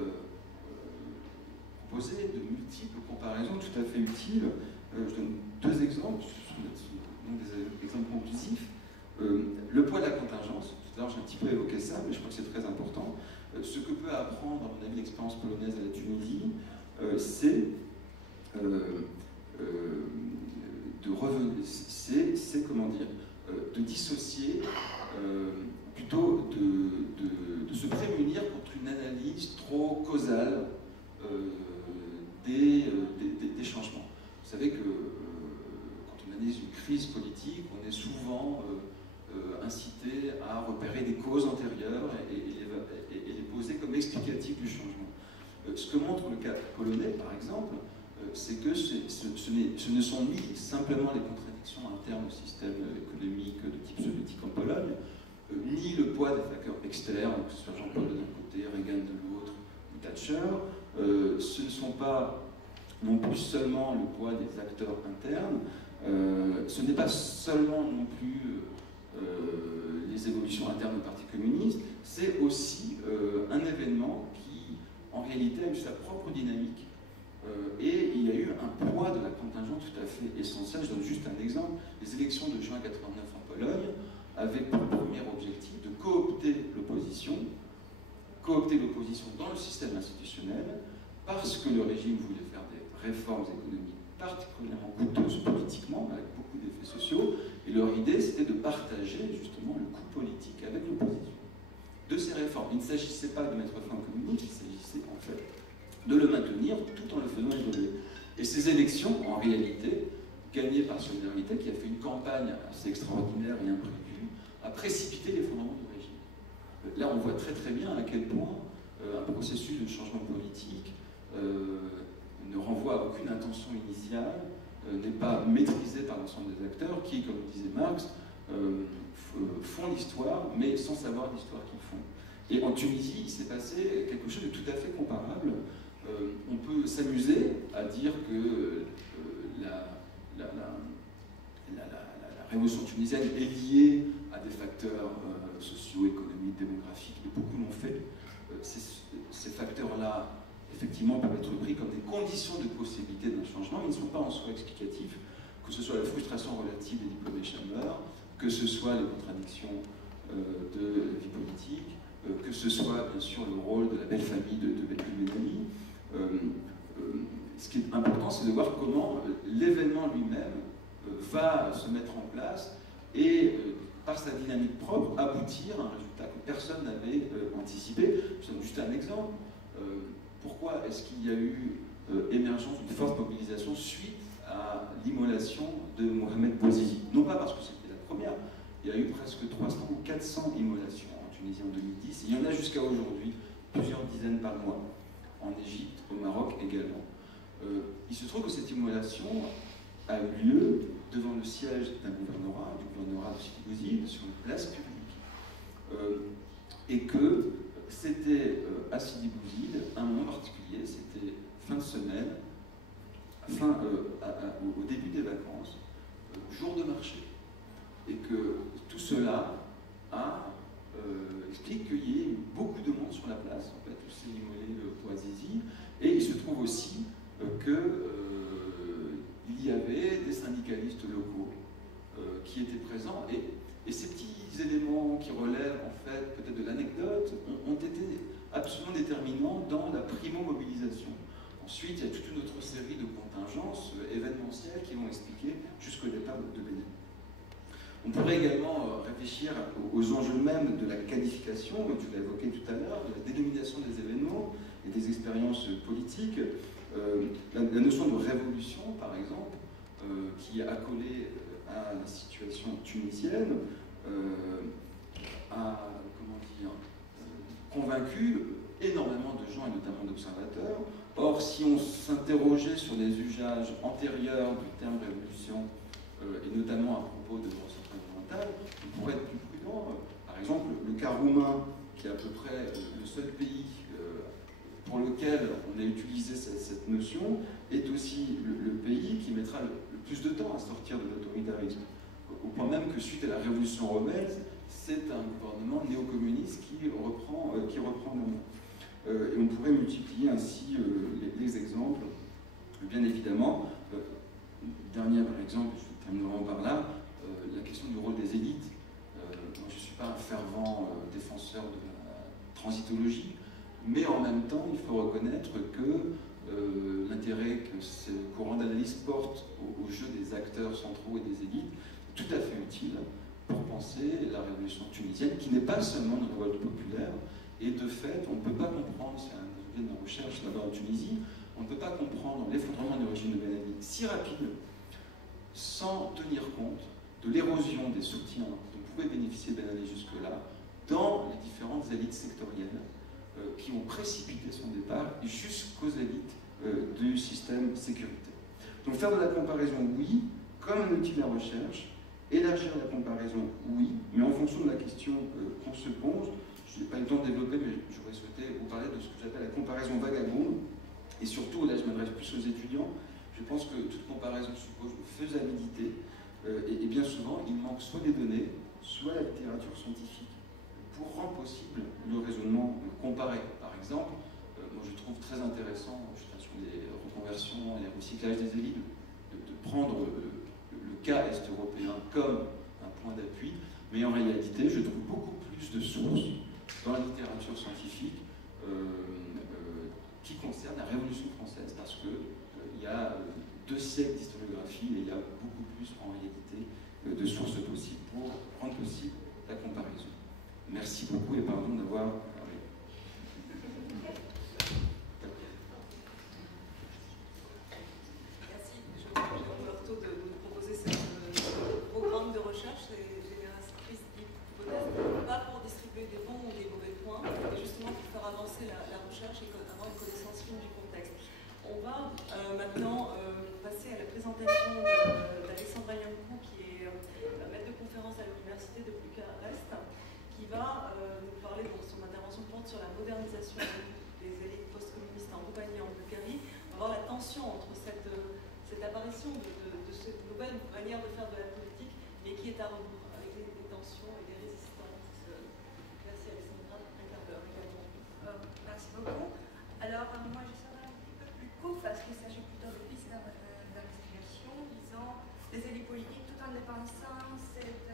proposer de multiples comparaisons tout à fait utiles. Je donne deux exemples, ce sont des exemples conclusifs. Le poids de la contingence, tout à l'heure j'ai un petit peu évoqué ça, mais je crois que c'est très important. Ce que peut apprendre, à mon avis, l'expérience polonaise à la Tunisie, c'est de dissocier, plutôt de se prémunir contre une analyse trop causale des changements. Vous savez que quand on analyse une crise politique, on est souvent incité à repérer des causes antérieures et les poser comme explicatives du changement. Ce que montre le cas polonais, par exemple, c'est que ce ne sont ni simplement les contradictions internes au système économique de type soviétique en Pologne, ni le poids des facteurs externes, que ce soit Jean-Paul d'un côté, Reagan de l'autre, ou Thatcher. Ce ne sont pas non plus seulement le poids des acteurs internes, ce n'est pas seulement non plus les évolutions internes au Parti communiste, c'est aussi un événement qui, en réalité, a eu sa propre dynamique. Et il y a eu un poids de la contingence tout à fait essentiel. Je donne juste un exemple. Les élections de juin 89 en Pologne avaient pour premier objectif de coopter l'opposition dans le système institutionnel, parce que le régime voulait faire des réformes économiques particulièrement coûteuses politiquement, avec beaucoup d'effets sociaux, et leur idée c'était de partager justement le coût politique avec l'opposition de ces réformes. Il ne s'agissait pas de mettre fin au communisme, il s'agissait en fait de le maintenir tout en le faisant évoluer. Et ces élections, en réalité, gagnées par Solidarité, qui a fait une campagne assez extraordinaire et imprévue, a précipité l'effondrement du régime. Là, on voit très très bien à quel point un processus de changement politique ne renvoie à aucune intention initiale, n'est pas maîtrisé par l'ensemble des acteurs qui, comme disait Marx, font l'histoire, mais sans savoir l'histoire qu'ils font. Et en Tunisie, il s'est passé quelque chose de tout à fait comparable. On peut s'amuser à dire que la révolution tunisienne est liée à des facteurs socio-économiques, démographiques, et beaucoup l'ont fait. Ces facteurs-là, effectivement, peuvent être pris comme des conditions de possibilité d'un changement, mais ils ne sont pas en soi explicatifs, que ce soit la frustration relative des diplômés chômeurs, que ce soit les contradictions de la vie politique, que ce soit bien sûr le rôle de la belle famille de Ben Ali. Ce qui est important, c'est de voir comment l'événement lui-même va se mettre en place et, par sa dynamique propre, aboutir à un résultat que personne n'avait anticipé. Je donne juste un exemple. Pourquoi est-ce qu'il y a eu émergence d'une forte mobilisation suite à l'immolation de Mohamed Bouazizi? Non pas parce que c'était la première, il y a eu presque 300 ou 400 immolations en Tunisie en 2010, il y en a jusqu'à aujourd'hui, plusieurs dizaines par mois, en Égypte, au Maroc également. Il se trouve que cette immolation a eu lieu devant le siège d'un gouvernorat, du gouvernorat de Sidi Bouzid, sur une place publique. Et que c'était à Sidi Bouzid, un moment particulier, c'était fin de semaine, au début des vacances, jour de marché. Et que tout cela explique qu'il y ait beaucoup de monde sur la place, en fait, où s'est immolé Bouazizi. Et il se trouve aussi qu'il y avait des syndicalistes locaux qui étaient présents. Et Et ces petits éléments qui relèvent en fait peut-être de l'anecdote ont été absolument déterminants dans la primo-mobilisation. Ensuite, il y a toute une autre série de contingences événementielles qui vont expliquer jusqu'au départ de Bénin. On pourrait également réfléchir aux enjeux mêmes de la qualification, tu l'as évoqué tout à l'heure, de la dénomination des événements et des expériences politiques. La notion de révolution, par exemple, qui a accolé à la situation tunisienne, a convaincu énormément de gens et notamment d'observateurs. Or, si on s'interrogeait sur les usages antérieurs du terme révolution, et notamment à propos de l'Europe centrale, on pourrait être plus prudent. Par exemple, le cas roumain, qui est à peu près le seul pays pour lequel on a utilisé cette notion, est aussi le pays qui mettra le plus de temps à sortir de l'autoritarisme. Au point même que suite à la révolution rebelle, c'est un gouvernement néo-communiste qui reprend le nom. Et on pourrait multiplier ainsi les exemples. Bien évidemment, dernier exemple, je terminerai par là, la question du rôle des élites. Moi, je ne suis pas un fervent défenseur de la transitologie, mais en même temps, il faut reconnaître que l'intérêt que ce courant d'analyse porte au jeu des acteurs centraux et des élites est tout à fait utile pour penser la révolution tunisienne, qui n'est pas seulement une révolte populaire, et de fait, on ne peut pas comprendre, c'est un objet de nos recherches d'abord en Tunisie, on ne peut pas comprendre l'effondrement du régime de Ben Ali si rapide sans tenir compte de l'érosion des soutiens dont pouvait bénéficier Ben Ali jusque-là dans les différentes élites sectorielles qui ont précipité son départ jusqu'aux élites du système sécuritaire. Donc faire de la comparaison, oui, comme un outil de la recherche, élargir la comparaison, oui, mais en fonction de la question qu'on se pose. Je n'ai pas eu le temps de développer, mais j'aurais souhaité vous parler de ce que j'appelle la comparaison vagabonde. Et surtout, là je m'adresse plus aux étudiants, je pense que toute comparaison suppose une faisabilité, et bien souvent il manque soit des données, soit la littérature scientifique pour rendre possible le raisonnement comparé. Par exemple, moi je trouve très intéressant, je suis sur les reconversions et les recyclages des élites, de prendre le cas est-européen comme un point d'appui, mais en réalité je trouve beaucoup plus de sources dans la littérature scientifique qui concerne la Révolution française, parce qu'il y a 2 siècles d'historiographie et il y a beaucoup plus en réalité de sources possibles pour rendre possible la comparaison. Merci beaucoup et pardon d'avoir parlé. Merci, Roberto, de nous proposer ce programme de recherche. C'est génératrice d'hypothèses, pas pour distribuer des bons ou des mauvais points, mais justement pour faire avancer la recherche et avoir une connaissance fine du contexte. On va maintenant passer à la présentation d'Alexandra Yankou, qui est maître de conférence à l'Université de Bucarest, qui va nous parler, donc son intervention porte sur la modernisation des élites post-communistes en Roumanie et en Bulgarie. On va voir la tension entre cette apparition de cette nouvelle manière de faire de la politique, mais qui est à rebours, avec des tensions et des résistances. Merci Alexandra, un quart d'heure également. Merci beaucoup. Alors, moi je serai un petit peu plus court parce qu'il s'agit plutôt de pistes d'investigation, disons, les élites politiques, tout en dépensant cette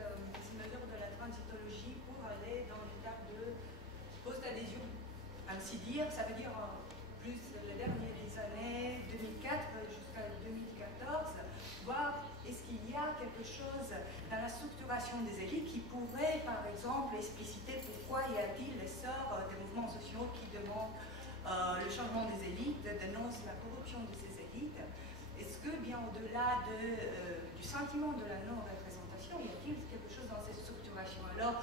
mesure de la transitologie pour aller dans l'étape de post-adhésion. Ainsi dire, ça veut dire plus les dernières années 2004 jusqu'à 2014, voir est-ce qu'il y a quelque chose dans la structuration des élites qui pourrait, par exemple, expliciter pourquoi y a-t-il l'essor des mouvements sociaux qui demandent le changement des élites, dénoncent la corruption de ces élites. Est-ce que, bien au-delà du sentiment de la non-représentation, y a-t-il quelque chose dans cette structuration? Alors,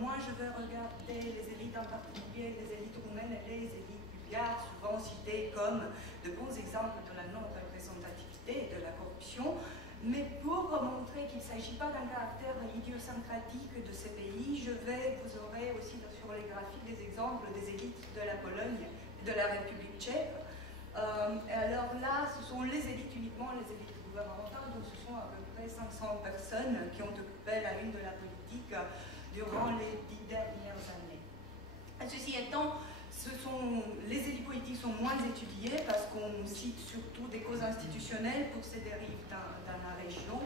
moi, je veux regarder les élites, en particulier les élites roumaines et les élites bulgares, souvent citées comme de bons exemples de la non-représentativité et de la corruption. Mais pour montrer qu'il ne s'agit pas d'un caractère idiosyncratique de ces pays, vous aurez aussi sur les graphiques des exemples des élites de la Pologne et de la République tchèque. Alors là, ce sont les élites uniquement, les élites gouvernementales, donc ce sont à peu près 500 personnes qui ont occupé la une de la politique durant les 10 dernières années. Ceci étant, les élites politiques sont moins étudiées parce qu'on cite surtout des causes institutionnelles pour ces dérives dans la région.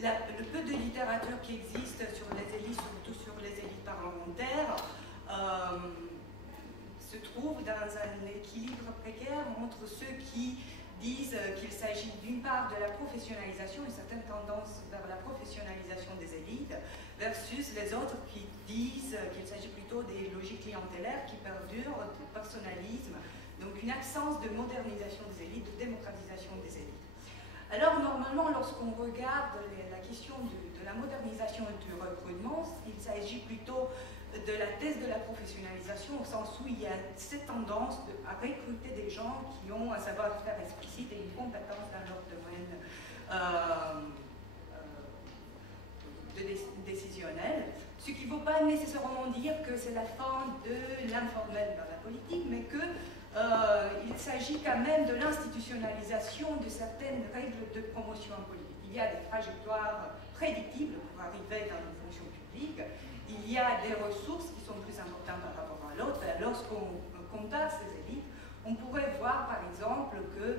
Le peu de littérature qui existe sur les élites, surtout sur les élites parlementaires, se trouve dans un équilibre précaire entre ceux qui disent qu'il s'agit d'une part de la professionnalisation, une certaine tendance vers la professionnalisation des élites, versus les autres qui disent qu'il s'agit plutôt des logiques clientélaires qui perdurent, du personnalisme, donc une absence de modernisation des élites, de démocratisation des élites. Alors normalement, lorsqu'on regarde la question de la modernisation et du recrutement, il s'agit plutôt de la thèse de la professionnalisation, au sens où il y a cette tendance à recruter des gens qui ont un savoir-faire explicite et une compétence dans leur domaine décisionnel, ce qui ne veut pas nécessairement dire que c'est la fin de l'informel dans la politique, mais qu'il s'agit quand même de l'institutionnalisation de certaines règles de promotion en politique. Il y a des trajectoires prédictibles pour arriver dans une fonction publique. Il y a des ressources qui sont plus importantes par rapport à l'autre. Lorsqu'on compare ces élites, on pourrait voir par exemple que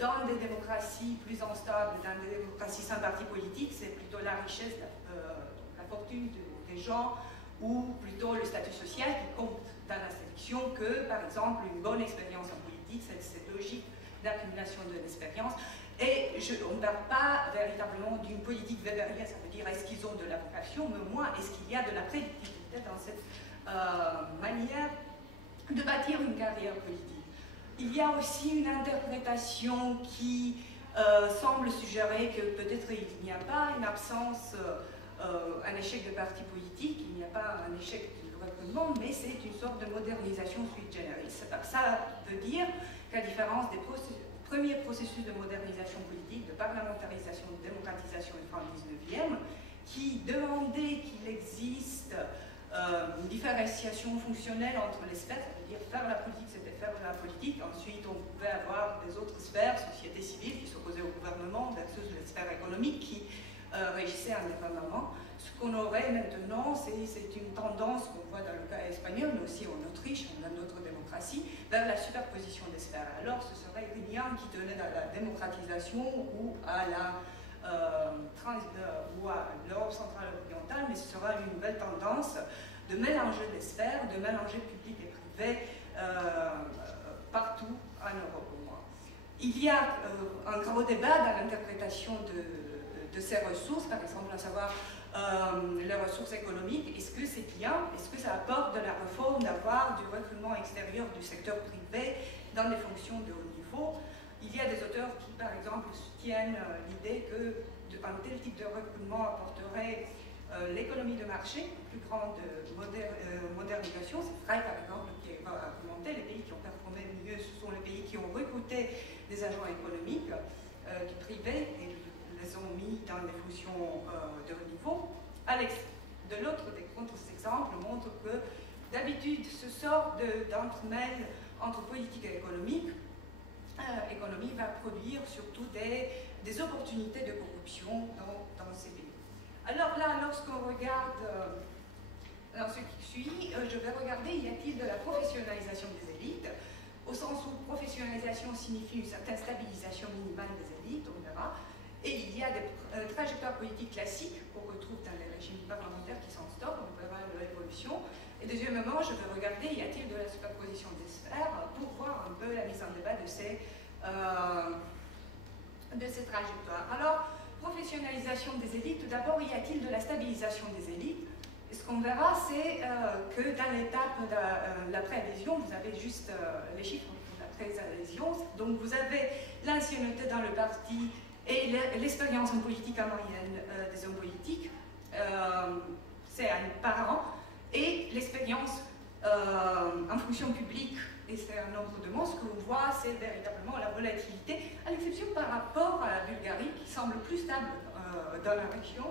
dans des démocraties plus instables, dans des démocraties sans parti politique, c'est plutôt la richesse, la fortune des gens ou plutôt le statut social qui compte dans la sélection que par exemple une bonne expérience en politique, cette logique d'accumulation de l'expérience. Et on ne parle pas véritablement d'une politique weberienne, ça veut dire est-ce qu'ils ont de la vocation, mais au moins est-ce qu'il y a de la prédictibilité dans cette manière de bâtir une carrière politique. Il y a aussi une interprétation qui semble suggérer que peut-être il n'y a pas une absence, un échec de parti politique, il n'y a pas un échec du recrutement, mais c'est une sorte de modernisation sui generis. Ça veut dire qu'à différence des premier processus de modernisation politique, de parlementarisation, de démocratisation du fin 19e, qui demandait qu'il existe une différenciation fonctionnelle entre les sphères, c'est-à-dire faire la politique, c'était faire la politique, ensuite on pouvait avoir des autres sphères, société civile qui s'opposait au gouvernement, versus les sphères économiques qui régissaient indépendamment. Ce qu'on aurait maintenant, c'est une tendance qu'on voit dans le cas espagnol, mais aussi en Autriche, dans d'autres démocraties, vers la superposition des sphères. Alors ce serait rien qui tenait à la démocratisation ou à l'Europe centrale orientale, mais ce sera une nouvelle tendance de mélanger des sphères, de mélanger public et privé partout en Europe au moins. Il y a un gros débat dans l'interprétation de ces ressources, par exemple à savoir les ressources économiques. Est-ce que c'est bien? Est-ce que ça apporte de la réforme d'avoir du recrutement extérieur du secteur privé dans des fonctions de haut niveau? Il y a des auteurs qui, par exemple, soutiennent l'idée qu'un tel type de recrutement apporterait l'économie de marché, plus grande modernisation. C'est vrai, par exemple, qui va argumenter les pays qui ont performé mieux, ce sont les pays qui ont recruté des agents économiques du privé et les ont mis dans des fonctions de haut niveau. De l'autre, des contre-exemples montrent que d'habitude, ce sort d'entremêle entre politique et économie va produire surtout des opportunités de corruption dans ces pays. Alors là, lorsqu'on regarde dans ce qui suit, je vais regarder, y a-t-il de la professionnalisation des élites, au sens où professionnalisation signifie une certaine stabilisation minimale des élites, on verra. Et il y a des trajectoires politiques classiques qu'on retrouve dans les régimes parlementaires qui s'instaurent, on verra l'évolution. Et deuxièmement, je vais regarder, y a-t-il de la superposition des sphères pour voir un peu la mise en débat de ces trajectoires. Alors, professionnalisation des élites, tout d'abord, y a-t-il de la stabilisation des élites? Et ce qu'on verra, c'est que dans l'étape de l'après-adhésion, vous avez juste les chiffres de l'après-adhésion, donc vous avez l'ancienneté dans le parti et l'expérience en politique en moyenne des hommes politiques, c'est par an, et l'expérience en fonction publique, et c'est un nombre de mots, ce que l'on voit, c'est véritablement la volatilité, à l'exception par rapport à la Bulgarie, qui semble plus stable dans la région.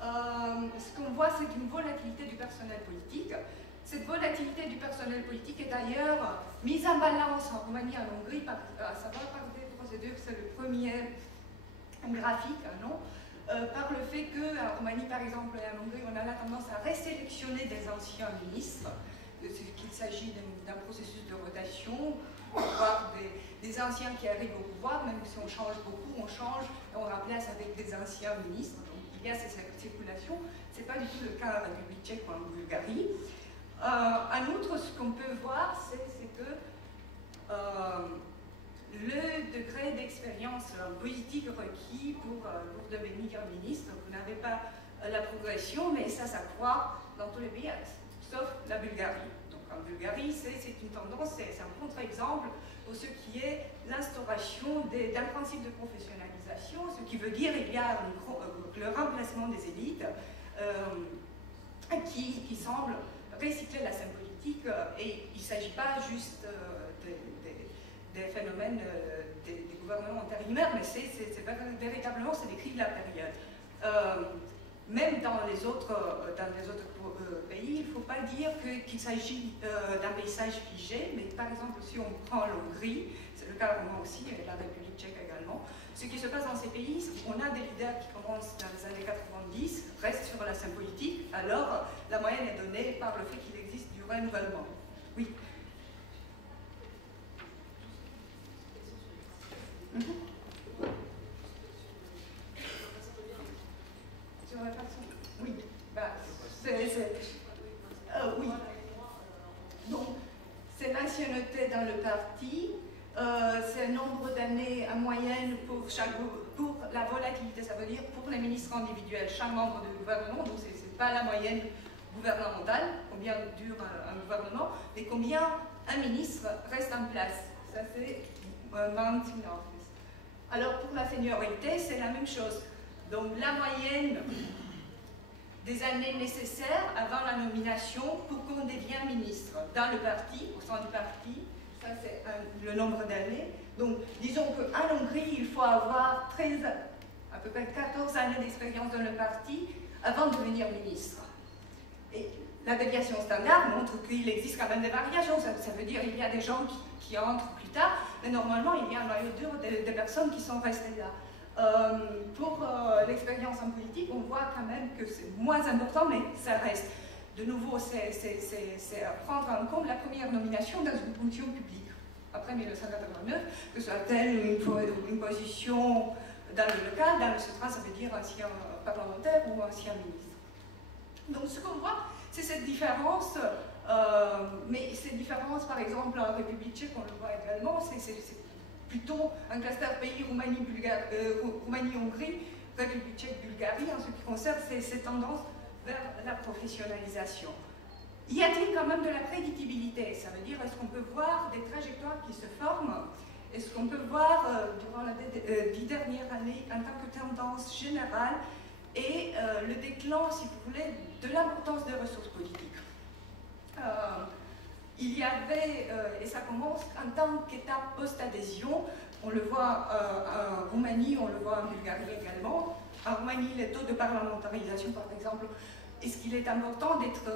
Ce qu'on voit, c'est une volatilité du personnel politique. Cette volatilité du personnel politique est d'ailleurs mise en balance en Roumanie et en Hongrie, à savoir par des procédures, c'est le premier graphique, non, par le fait qu'en Roumanie, par exemple, et en Hongrie, on a la tendance à résélectionner des anciens ministres, qu'il s'agit d'un processus de rotation, voire des anciens qui arrivent au pouvoir, même si on change beaucoup, on change et on remplace avec des anciens ministres. Donc il y a cette circulation. Ce n'est pas du tout le cas en République tchèque ou en Bulgarie. En outre, ce qu'on peut voir, c'est que le degré d'expérience politique requis pour devenir ministre, vous n'avez pas la progression, mais ça s'accroît dans tous les pays, sauf la Bulgarie. Donc en Bulgarie, c'est une tendance, c'est un contre-exemple pour ce qui est l'instauration d'un principe de professionnalisation, ce qui veut dire qu'il y a le remplacement des élites qui semble recycler la scène politique, et il ne s'agit pas juste des phénomènes des gouvernements intérimaires, mais véritablement, c'est décrit de la période. Même dans les autres pays, il ne faut pas dire qu'il s'agit d'un paysage figé, mais par exemple, si on prend l'Hongrie, c'est le cas roman aussi, et la République tchèque également, ce qui se passe dans ces pays, c'est qu'on a des leaders qui commencent dans les années 90, restent sur la scène politique, alors la moyenne est donnée par le fait qu'il existe du renouvellement. Oui. Sur la façon. Oui. Bah, oui. Donc, c'est nationalité dans le parti, c'est un nombre d'années en moyenne pour la volatilité, ça veut dire pour les ministres individuels, chaque membre du gouvernement, donc c'est pas la moyenne gouvernementale, combien dure un gouvernement, mais combien un ministre reste en place. Ça c'est months in office. Alors pour la seniorité, c'est la même chose. Donc la moyenne des années nécessaires avant la nomination pour qu'on devienne ministre dans le parti, au sein du parti, ça c'est le nombre d'années. Donc disons qu'en Hongrie, il faut avoir à peu près 14 années d'expérience dans le parti avant de devenir ministre. Et la déviation standard montre qu'il existe quand même des variations, ça veut dire qu'il y a des gens qui entrent plus tard, mais normalement il y a un noyau dur des personnes qui sont restées là. Pour l'expérience en politique, on voit quand même que c'est moins important, mais ça reste. De nouveau, c'est à prendre en compte la première nomination dans une fonction publique, après 1989, que ce soit-elle une position dans le local, dans le central, ça veut dire ancien parlementaire ou ancien ministre. Donc ce qu'on voit, c'est cette différence, mais cette différence, par exemple, en République tchèque, on le voit également, c'est plutôt un cluster pays Roumanie-Hongrie, République tchèque, Bulgarie, en ce qui concerne ces tendances vers la professionnalisation. Y a-t-il quand même de la prédictibilité? Ça veut dire, est-ce qu'on peut voir des trajectoires qui se forment? Est-ce qu'on peut voir, durant les 10 dernières années, en tant que tendance générale, et le déclin, si vous voulez, de l'importance des ressources politiques? Il y avait, et ça commence en tant qu'étape post-adhésion, on le voit en Roumanie, on le voit en Bulgarie également. En Roumanie, les taux de parlementarisation, par exemple, est-ce qu'il est important d'être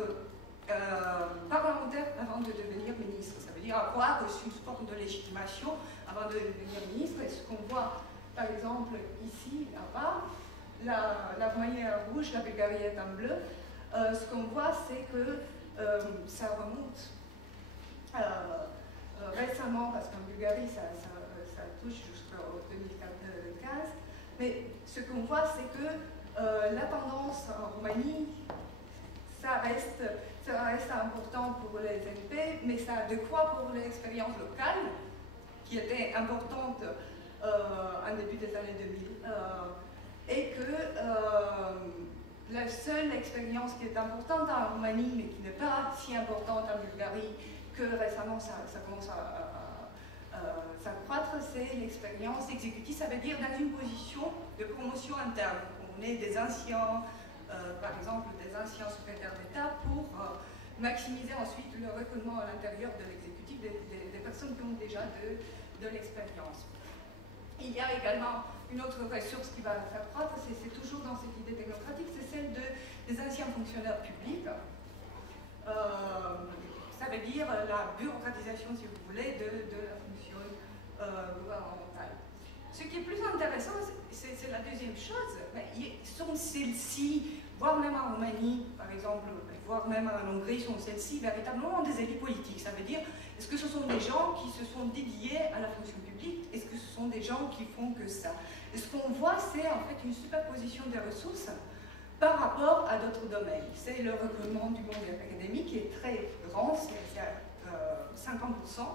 parlementaire avant de devenir ministre? Ça veut dire avoir reçu une forme de légitimation avant de devenir ministre. Et ce qu'on voit, par exemple, ici, là-bas, la Roumanie est en rouge, la Bulgarie est en bleu. Ce qu'on voit, c'est que ça remonte récemment, parce qu'en Bulgarie, ça touche jusqu'en 2015. Mais ce qu'on voit, c'est que la tendance en Roumanie, ça reste important pour les MP, mais ça décroît pour l'expérience locale, qui était importante en début des années 2000. Et que la seule expérience qui est importante en Roumanie, mais qui n'est pas si importante en Bulgarie, que récemment ça commence à s'accroître, c'est l'expérience exécutive, ça veut dire dans une position de promotion interne. On est des anciens, par exemple, des anciens secrétaires d'État pour maximiser ensuite le recrutement à l'intérieur de l'exécutif des personnes qui ont déjà de l'expérience. Il y a également une autre ressource qui va s'accroître, c'est toujours dans cette idée technocratique, c'est celle des anciens fonctionnaires publics. Ça veut dire la bureaucratisation, si vous voulez, de la fonction gouvernementale. Ce qui est plus intéressant, c'est la deuxième chose. Sont celles-ci voire même en Roumanie, par exemple, voire même en Hongrie, sont celles-ci véritablement des élites politiques. Ça veut dire, est-ce que ce sont des gens qui se sont dédiés à la fonction publique? Est-ce que ce sont des gens qui font que ça? Et ce qu'on voit, c'est en fait une superposition des ressources par rapport à d'autres domaines. C'est le recrutement du monde académique qui est très grand, c'est à 50%,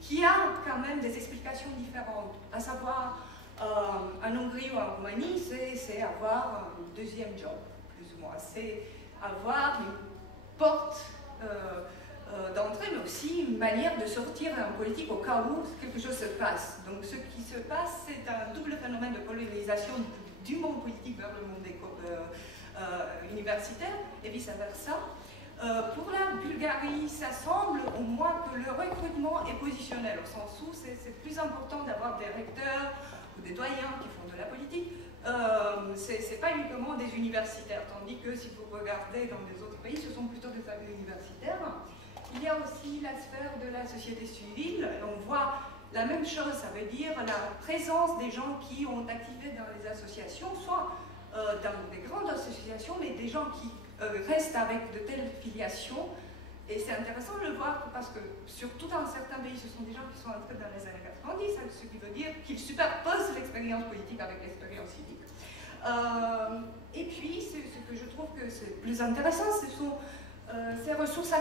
qui a quand même des explications différentes, à savoir en Hongrie ou en Roumanie, c'est avoir un deuxième job, plus ou moins. C'est avoir une porte d'entrée, mais aussi une manière de sortir en politique au cas où quelque chose se passe. Donc ce qui se passe, c'est un double phénomène de colonisation du monde politique vers le monde universitaire et vice-versa. Pour la Bulgarie, ça semble au moins que le recrutement est positionnel, au sens où c'est plus important d'avoir des recteurs ou des doyens qui font de la politique. C'est pas uniquement des universitaires, tandis que si vous regardez dans les autres pays, ce sont plutôt des universitaires. Il y a aussi la sphère de la société civile. On voit la même chose, ça veut dire la présence des gens qui ont activé dans les associations, soit dans des grandes associations, mais des gens qui restent avec de telles filiations. Et c'est intéressant de le voir parce que, surtout dans certains pays, ce sont des gens qui sont entrés dans les années 90, ce qui veut dire qu'ils superposent l'expérience politique avec l'expérience civique. Et puis, ce que je trouve que c'est plus intéressant, ce sont ces ressources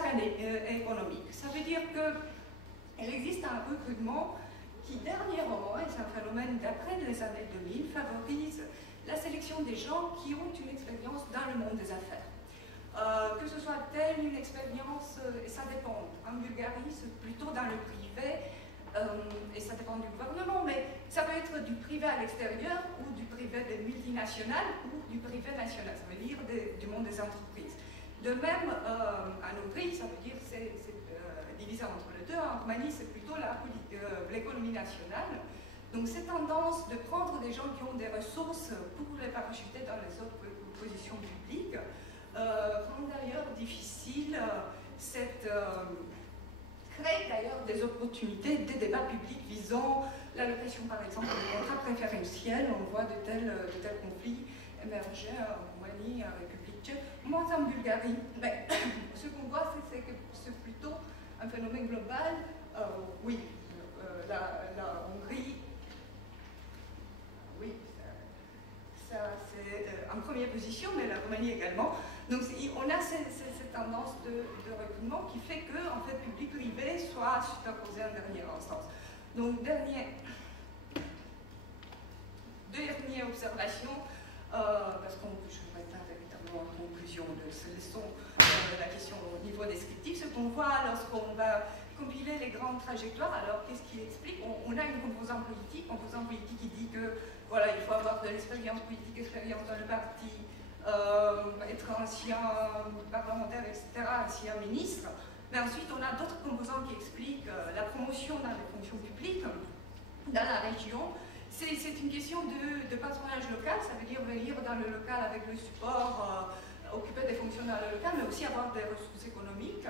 économiques. Ça veut dire qu'il existe un recrutement qui, dernièrement, et c'est un phénomène d'après les années 2000, favorise la sélection des gens qui ont une expérience dans le monde des affaires. Que ce soit telle une expérience, et ça dépend. En Bulgarie, c'est plutôt dans le privé, et ça dépend du gouvernement, mais ça peut être du privé à l'extérieur, ou du privé des multinationales, ou du privé national, ça veut dire du monde des entreprises. De même, en Hongrie, ça veut dire c'est divisé entre les deux. En Roumanie, c'est plutôt l'économie nationale. Donc cette tendance de prendre des gens qui ont des ressources pour les parachuter dans les autres positions publiques rend d'ailleurs difficile crée d'ailleurs des opportunités, des débats publics visant l'allocation par exemple des contrats préférentiels. On voit de tels conflits émerger en Roumanie, en République tchèque, moins en Bulgarie. Mais ce qu'on voit, c'est que c'est plutôt un phénomène global. Oui, la Hongrie, oui, ça c'est en première position, mais la Roumanie également. Donc on a cette tendance de recrutement qui fait que en fait, public-privé soit superposé en dernière instance. Donc dernière observation, parce que je ne vais pas véritablement en conclusion de ce leçon de la question au niveau descriptif, ce qu'on voit lorsqu'on va compiler les grandes trajectoires, alors qu'est-ce qui explique? On a une composante politique qui dit que voilà, il faut avoir de l'expérience politique, expérience dans le parti, être ancien parlementaire, etc., ancien ministre. Mais ensuite, on a d'autres composantes qui expliquent la promotion dans les fonctions publiques, dans la région. C'est une question de patronage local, ça veut dire venir dans le local avec le support, occuper des fonctions dans le local, mais aussi avoir des ressources économiques.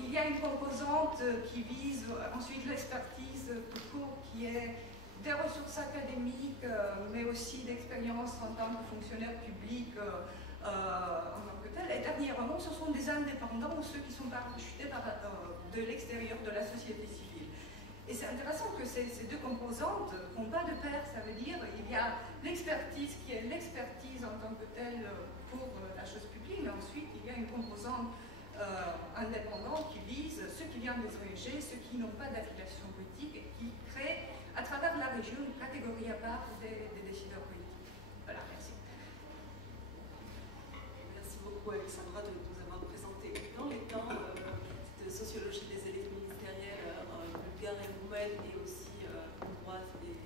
Il y a une composante qui vise ensuite l'expertise tout court, qui est des ressources académiques, mais aussi d'expérience en tant que fonctionnaire public en tant que tel. Et dernièrement, ce sont des indépendants ou ceux qui sont parachutés de l'extérieur de la société civile. Et c'est intéressant que ces deux composantes vont pas de pair, ça veut dire qu'il y a l'expertise qui est l'expertise en tant que telle pour la chose publique, mais ensuite il y a une composante indépendante qui vise ceux qui viennent des ONG, ceux qui n'ont pas d'affiliation politique et qui créent à travers la région une catégorie à part des décideurs politiques. Voilà, merci. Merci beaucoup Alexandra de nous avoir présenté dans les temps cette sociologie des élites ministérielles bulgares et roumaines et aussi hongroises et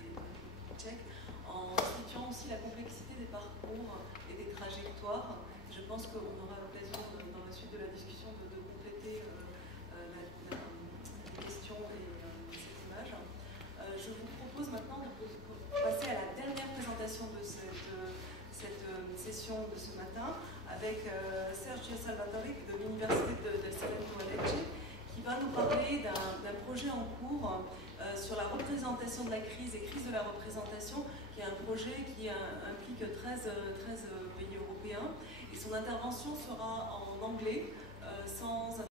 tchèques, en situant aussi la complexité des parcours et des trajectoires. Je pense qu'on aura l'occasion dans la suite de la discussion de compléter les questions et ces images. Je vous propose maintenant de passer à la dernière présentation de cette session de ce matin avec Sergio Salvatori de l'Université de Salento a Lecce, qui va nous parler d'un projet en cours sur la représentation de la crise et crise de la représentation, qui est un projet qui implique 13 pays européens européen. Et son intervention sera en anglais, sans